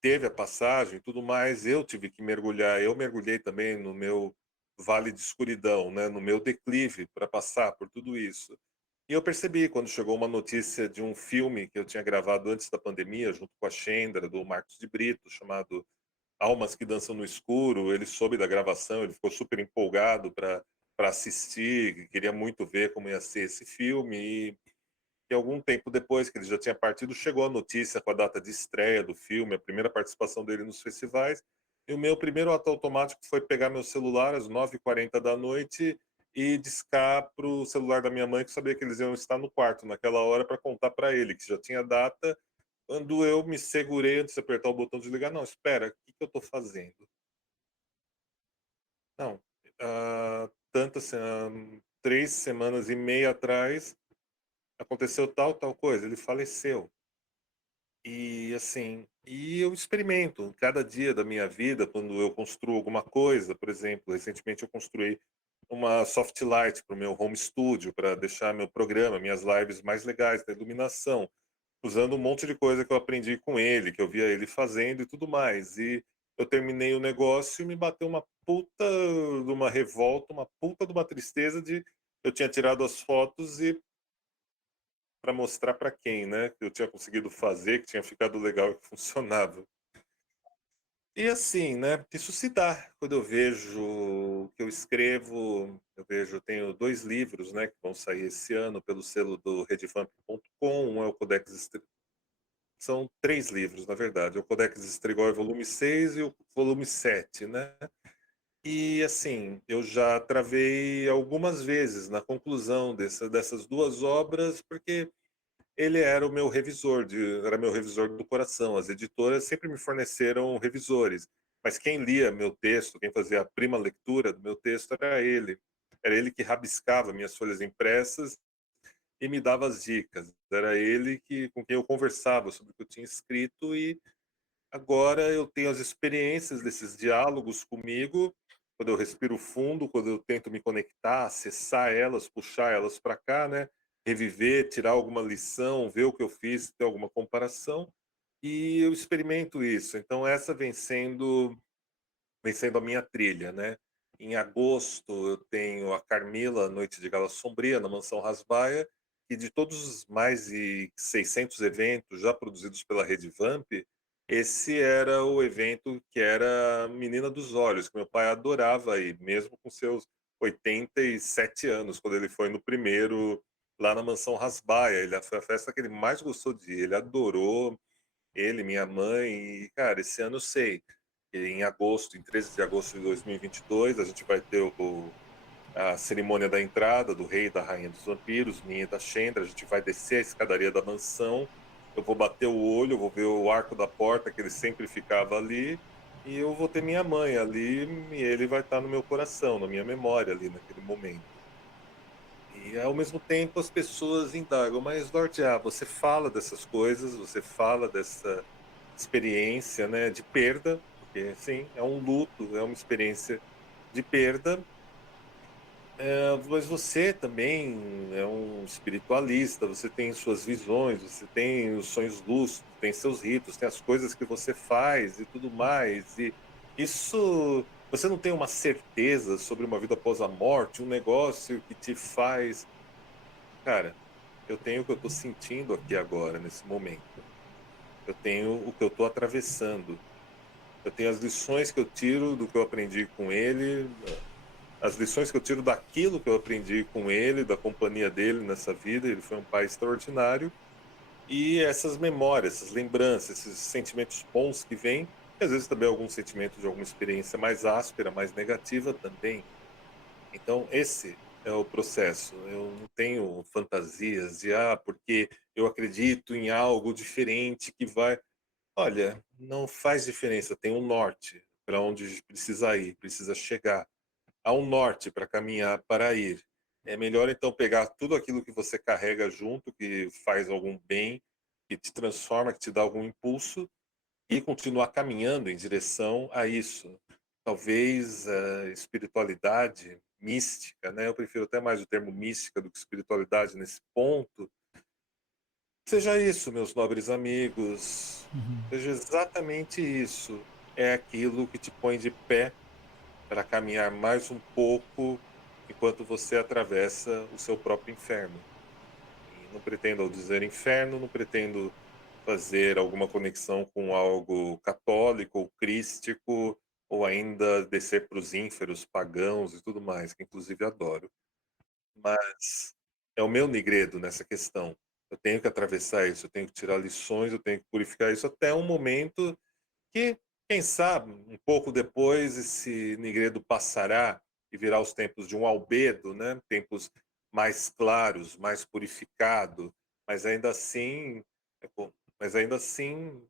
teve a passagem e tudo mais, eu tive que mergulhar. Eu mergulhei também no meu vale de escuridão, né, no meu declive para passar por tudo isso. E eu percebi quando chegou uma notícia de um filme que eu tinha gravado antes da pandemia, junto com a Chendra, do Marcos de Brito, chamado Almas que Dançam no Escuro. Ele soube da gravação, ele ficou super empolgado para assistir, queria muito ver como ia ser esse filme. E algum tempo depois que ele já tinha partido, chegou a notícia com a data de estreia do filme, a primeira participação dele nos festivais. E o meu primeiro ato automático foi pegar meu celular às 9h40 da noite e discar para o celular da minha mãe, que sabia que eles iam estar no quarto naquela hora, para contar para ele que já tinha data. Quando eu me segurei antes de apertar o botão de ligar, não, espera, o que, que eu estou fazendo? Não, tantas, 3 semanas e meia atrás, aconteceu tal coisa, ele faleceu. E assim, e eu experimento cada dia da minha vida, quando eu construo alguma coisa. Por exemplo, recentemente eu construí uma soft light para o meu home studio, para deixar meu programa, minhas lives mais legais, da iluminação, usando um monte de coisa que eu aprendi com ele, que eu via ele fazendo e tudo mais. E eu terminei o negócio e me bateu uma puta de uma revolta, uma puta de uma tristeza de eu tinha tirado as fotos e para mostrar para quem, né, que eu tinha conseguido fazer, que tinha ficado legal e que funcionava. E assim, né, isso se dá quando eu vejo o que eu escrevo. Eu vejo, eu tenho 2 livros, né, que vão sair esse ano pelo selo do redevamp.com. Um é o Codex são 3 livros, na verdade, é o Codex Strigoi volume 6 e o volume 7, né. E assim, eu já travei algumas vezes na conclusão dessas 2 obras, porque ele era meu revisor do coração. As editoras sempre me forneceram revisores, mas quem lia meu texto, quem fazia a prima leitura do meu texto era ele. Era ele que rabiscava minhas folhas impressas e me dava as dicas. Era ele com quem eu conversava sobre o que eu tinha escrito. E agora eu tenho as experiências desses diálogos comigo, quando eu respiro fundo, quando eu tento me conectar, acessar elas, puxar elas para cá, né? Reviver, tirar alguma lição, ver o que eu fiz, ter alguma comparação, e eu experimento isso. Então essa vem sendo a minha trilha, né? Em agosto eu tenho a Carmila, Noite de Gala Sombria, na Mansão Rasbaia, e de todos os mais de 600 eventos já produzidos pela Rede Vamp, esse era o evento que era a Menina dos Olhos, que meu pai adorava ir, mesmo com seus 87 anos, quando ele foi no primeiro lá na Mansão Rasbaia. Foi a festa que ele mais gostou de ir, ele adorou, ele, minha mãe. E cara, esse ano eu sei que em agosto, em 13 de agosto de 2022, a gente vai ter a cerimônia da entrada do rei e da rainha dos vampiros, minha e da Chendra. A gente vai descer a escadaria da mansão, eu vou bater o olho, eu vou ver o arco da porta, que ele sempre ficava ali, e eu vou ter minha mãe ali, e ele vai estar no meu coração, na minha memória ali naquele momento. E ao mesmo tempo as pessoas indagam, mas Lorde A, você fala dessas coisas, você fala dessa experiência, né, de perda, porque sim, é um luto, é uma experiência de perda. Mas você também é um espiritualista, você tem suas visões, você tem os sonhos lúcidos, tem seus ritos, tem as coisas que você faz e tudo mais. E isso, você não tem uma certeza sobre uma vida após a morte, um negócio que te faz. Cara, eu tenho o que eu estou sentindo aqui agora, nesse momento. Eu tenho o que eu estou atravessando. Eu tenho as lições que eu tiro do que eu aprendi com ele, as lições que eu tiro daquilo que eu aprendi com ele, da companhia dele nessa vida. Ele foi um pai extraordinário. E essas memórias, essas lembranças, esses sentimentos bons que vêm, e às vezes também algum sentimento de alguma experiência mais áspera, mais negativa também. Então, esse é o processo. Eu não tenho fantasias de, porque eu acredito em algo diferente que vai. Olha, não faz diferença, tem um norte para onde precisa ir, precisa chegar. Há um norte para caminhar, para ir. É melhor então pegar tudo aquilo que você carrega junto, que faz algum bem, que te transforma, que te dá algum impulso, e continuar caminhando em direção a isso. talvez a espiritualidade mística, né? Eu prefiro até mais o termo mística do que espiritualidade nesse ponto. Seja isso, meus nobres amigos, Uhum. seja exatamente isso. É aquilo que te põe de pé para caminhar mais um pouco enquanto você atravessa o seu próprio inferno. E não pretendo, ao dizer inferno, não pretendo fazer alguma conexão com algo católico ou crístico, ou ainda descer para os ínferos pagãos e tudo mais, que inclusive adoro. Mas é o meu Nigredo nessa questão. Eu tenho que atravessar isso, eu tenho que tirar lições, eu tenho que purificar isso até um momento que, quem sabe, um pouco depois esse Nigredo passará e virá os tempos de um albedo, né? Tempos mais claros, mais purificado, mas ainda assim, mas ainda assim,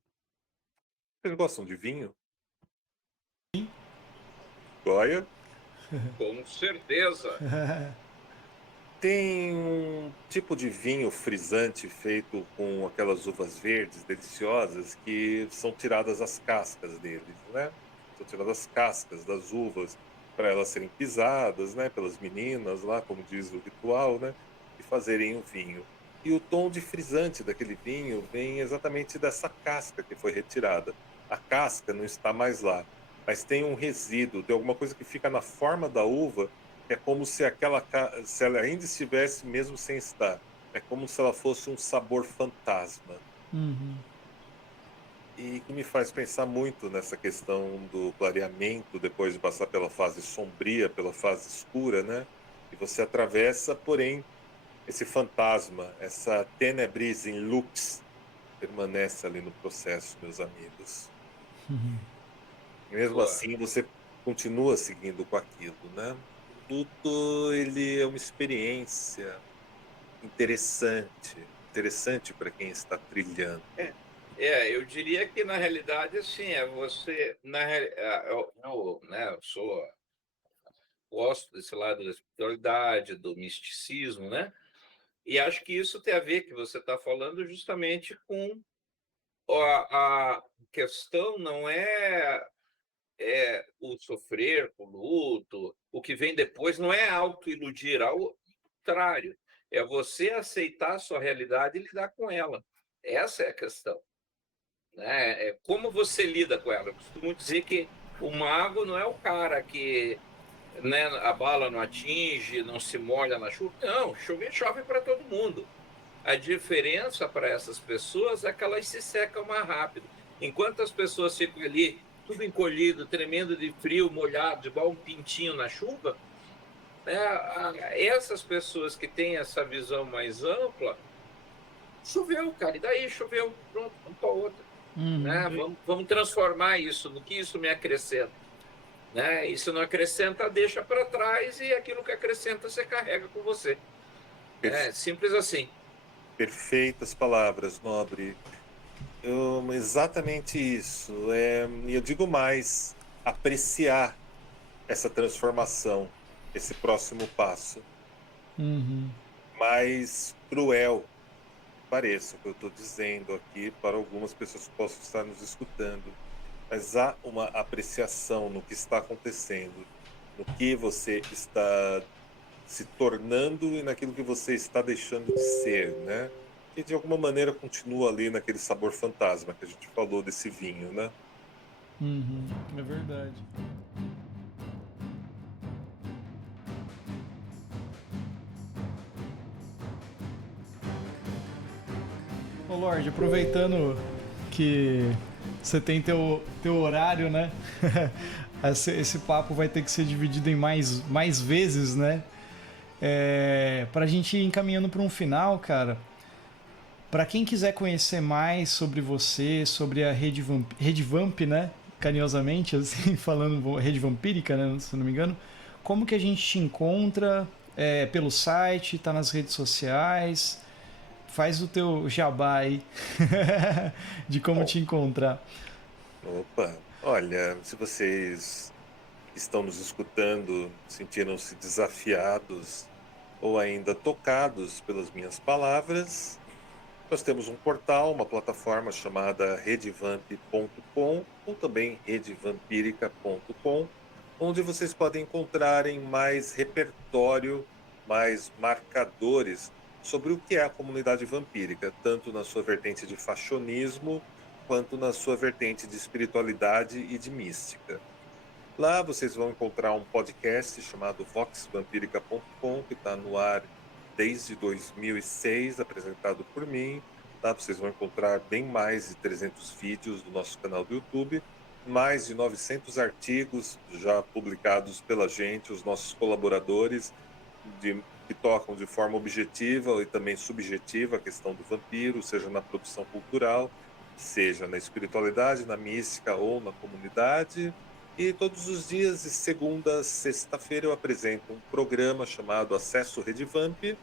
vocês gostam de vinho? Goya? Com certeza. Tem um tipo de vinho frisante feito com aquelas uvas verdes deliciosas que são tiradas as cascas deles, né? São tiradas as cascas das uvas para elas serem pisadas, né? Pelas meninas lá, como diz o ritual, né? E fazerem o vinho. E o tom de frisante daquele vinho vem exatamente dessa casca que foi retirada. A casca não está mais lá, mas tem um resíduo, tem alguma coisa que fica na forma da uva é como se se ela ainda estivesse mesmo sem estar. É como se ela fosse um sabor fantasma. Uhum. E que me faz pensar muito nessa questão do clareamento depois de passar pela fase sombria, pela fase escura, né? E você atravessa, porém, esse fantasma, essa tenebris in lux, permanece ali no processo, meus amigos. E mesmo Boa. assim, você continua seguindo com aquilo, né? O luto, ele é uma experiência interessante para quem está trilhando. Eu diria que na realidade, assim, é você, né, eu gosto desse lado da espiritualidade, do misticismo, né? E acho que isso tem a ver, que você está falando justamente com a questão não é o sofrer, o luto, o que vem depois não é autoiludir, ao contrário, é você aceitar a sua realidade e lidar com ela. Essa é a questão, né? É como você lida com ela. Eu costumo dizer que o mago não é o cara que, né, a bala não atinge, não se molha na chuva. Não, chover chove para todo mundo. A diferença para essas pessoas é que elas se secam mais rápido. Enquanto as pessoas ficam ali, tudo encolhido, tremendo de frio, molhado, igual um pintinho na chuva, né, essas pessoas que têm essa visão mais ampla, choveu, cara, e daí choveu, pronto, vamos para outra. Uhum. Né? Vamos transformar isso no que isso me acrescenta. Né? E se não acrescenta, deixa para trás e aquilo que acrescenta você carrega com você. Per- É simples assim. Perfeitas palavras, nobre. Exatamente isso. E eu digo mais, apreciar essa transformação, esse próximo passo. Uhum. Mais cruel que pareça o que eu estou dizendo aqui para algumas pessoas que possam estar nos escutando. Mas há uma apreciação no que está acontecendo, no que você está se tornando e naquilo que você está deixando de ser, né? Que de alguma maneira continua ali naquele sabor fantasma que a gente falou desse vinho, né? Uhum. É verdade. Ô Lorde, aproveitando que você tem teu horário, né? Esse papo vai ter que ser dividido em mais vezes, né? Pra gente ir encaminhando para um final, cara. Pra quem quiser conhecer mais sobre você, sobre a Rede Vamp, né? Carinhosamente, assim, falando Rede Vampírica, né? Se não me engano. Como que a gente te encontra? Pelo site, tá nas redes sociais? Faz o teu jabá aí de como Bom, te encontrar. opa, olha, se vocês que estão nos escutando sentiram-se desafiados ou ainda tocados pelas minhas palavras, nós temos um portal, uma plataforma chamada redevamp.com ou também redevampirica.com, onde vocês podem encontrarem mais repertório, mais marcadores sobre o que é a comunidade vampírica, tanto na sua vertente de fashionismo, quanto na sua vertente de espiritualidade e de mística. Lá vocês vão encontrar um podcast chamado voxvampirica.com, que está no ar desde 2006, apresentado por mim. Lá vocês vão encontrar bem mais de 300 vídeos do nosso canal do YouTube, mais de 900 artigos já publicados pela gente, os nossos colaboradores, que tocam de forma objetiva e também subjetiva a questão do vampiro, seja na produção cultural, seja na espiritualidade, na mística ou na comunidade. E todos os dias, de segunda a sexta-feira, eu apresento um programa chamado Acesso Redvamp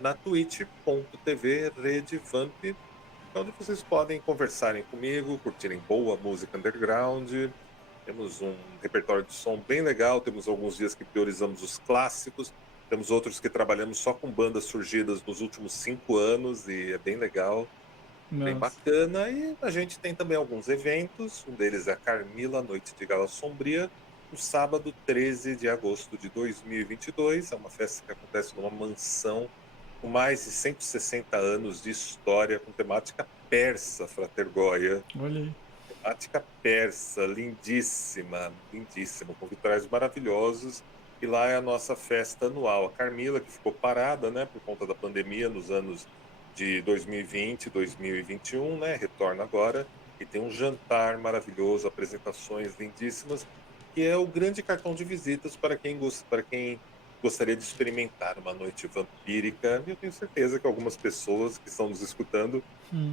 na twitch.tv Redvamp, onde vocês podem conversarem comigo, curtirem boa música underground. Temos um repertório de som bem legal, temos alguns dias que priorizamos os clássicos, temos outros que trabalhamos só com bandas surgidas nos últimos 5 anos e é bem legal. Bem Nossa. bacana, e a gente tem também alguns eventos, um deles é a Carmila Noite de Gala Sombria, no sábado 13 de agosto de 2022, é uma festa que acontece numa mansão com mais de 160 anos de história, com temática persa, Frater Goya, Olha aí. temática persa, lindíssima, lindíssima, com vitrais maravilhosos, e lá é a nossa festa anual. A Carmila, que ficou parada, né, por conta da pandemia nos anos de 2020, 2021, né? Retorna agora e tem um jantar maravilhoso, apresentações lindíssimas, que é o grande cartão de visitas para quem gostaria de experimentar uma noite vampírica. E eu tenho certeza que algumas pessoas que estão nos escutando,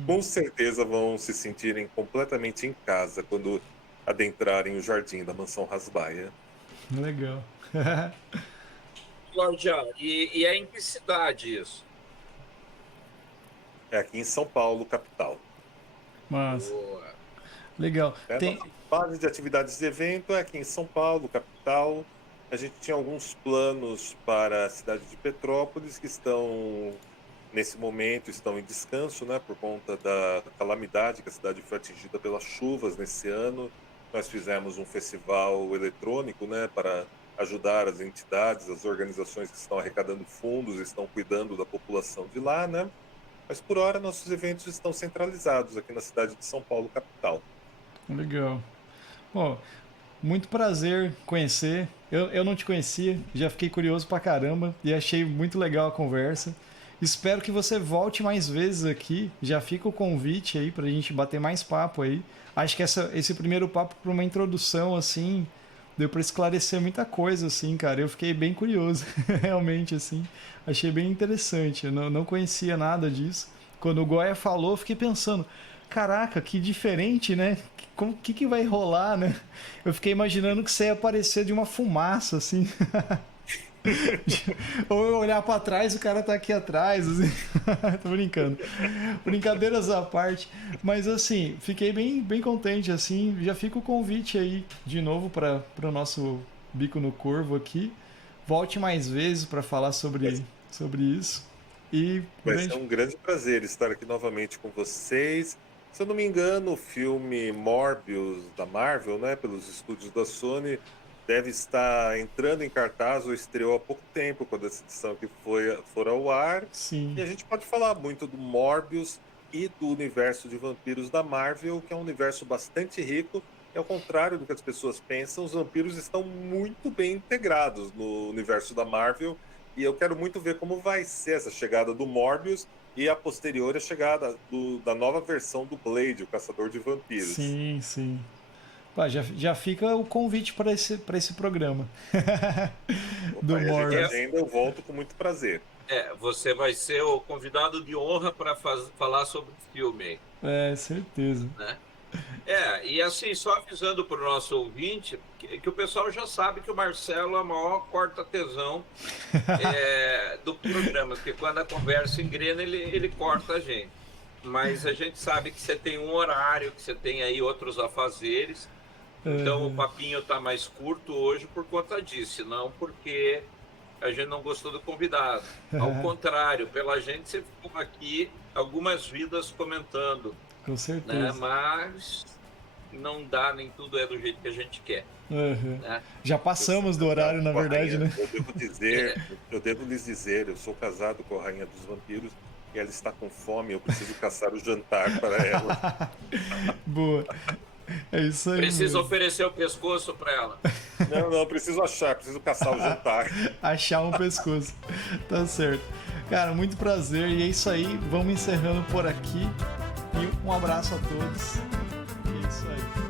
com certeza vão se sentirem completamente em casa quando adentrarem o jardim da Mansão Rasbaia. Legal. Claudia, e é em que cidade isso? É aqui em São Paulo, capital. Mas, Boa. legal. Tem... Nossa base de atividades de evento é aqui em São Paulo, capital. A gente tinha alguns planos para a cidade de Petrópolis que estão, nesse momento, estão em descanso, né, por conta da calamidade que a cidade foi atingida pelas chuvas nesse ano. Nós fizemos um festival eletrônico, né, para ajudar as entidades, as organizações que estão arrecadando fundos, estão cuidando da população de lá, né? Mas por hora nossos eventos estão centralizados aqui na cidade de São Paulo, capital. Legal. Bom, muito prazer conhecer. Eu não te conhecia, já fiquei curioso pra caramba e achei muito legal a conversa. Espero que você volte mais vezes aqui. Já fica o convite aí pra gente bater mais papo aí. Acho que esse primeiro papo para uma introdução assim deu pra esclarecer muita coisa assim, cara. Eu fiquei bem curioso, realmente assim. Achei bem interessante. Eu não conhecia nada disso. Quando o Goya falou, eu fiquei pensando, caraca, que diferente, né? O que vai rolar, né? Eu fiquei imaginando que você ia aparecer de uma fumaça, assim. Ou eu olhar pra trás, o cara tá aqui atrás, assim. Tô brincando. Brincadeiras à parte. Mas assim, fiquei bem contente, assim. Já fica o convite aí de novo para o nosso Bico no Corvo aqui. Volte mais vezes para falar sobre isso. E Vai ser um grande prazer estar aqui novamente com vocês. Se eu não me engano, o filme Morbius da Marvel, né, pelos estúdios da Sony, deve estar entrando em cartaz ou estreou há pouco tempo, quando essa edição aqui for ao ar. sim. E a gente pode falar muito do Morbius e do universo de vampiros da Marvel, que é um universo bastante rico. E ao contrário do que as pessoas pensam, os vampiros estão muito bem integrados no universo da Marvel. E eu quero muito ver como vai ser essa chegada do Morbius e a posterior chegada da nova versão do Blade, o Caçador de Vampiros. Sim, sim. Pá, já fica o convite para esse programa. Do Aí a gente Morbius. agenda, eu volto com muito prazer. Você vai ser o convidado de honra para falar sobre o filme, É, certeza. né? E assim, só avisando para o nosso ouvinte, que o pessoal já sabe que o Marcelo é o maior corta-tesão do programa, porque quando a conversa engrena, ele corta a gente. Mas a gente sabe que você tem um horário, que você tem aí outros afazeres, então o papinho tá mais curto hoje por conta disso, não porque a gente não gostou do convidado. Ao contrário, pela gente você ficou aqui algumas vidas comentando. Com certeza. Né? Mas não dá, nem tudo é do jeito que a gente quer. Uhum. Né? Já passamos do horário, na verdade, né? Eu devo lhes dizer, eu sou casado com a rainha dos vampiros e ela está com fome, eu preciso caçar o jantar para ela. Boa. É isso aí. Precisa mesmo. oferecer o pescoço para ela. Não, preciso caçar o jantar. Achar um pescoço. Tá certo. Cara, muito prazer. E é isso aí. Vamos encerrando por aqui. E um abraço a todos. E é isso aí.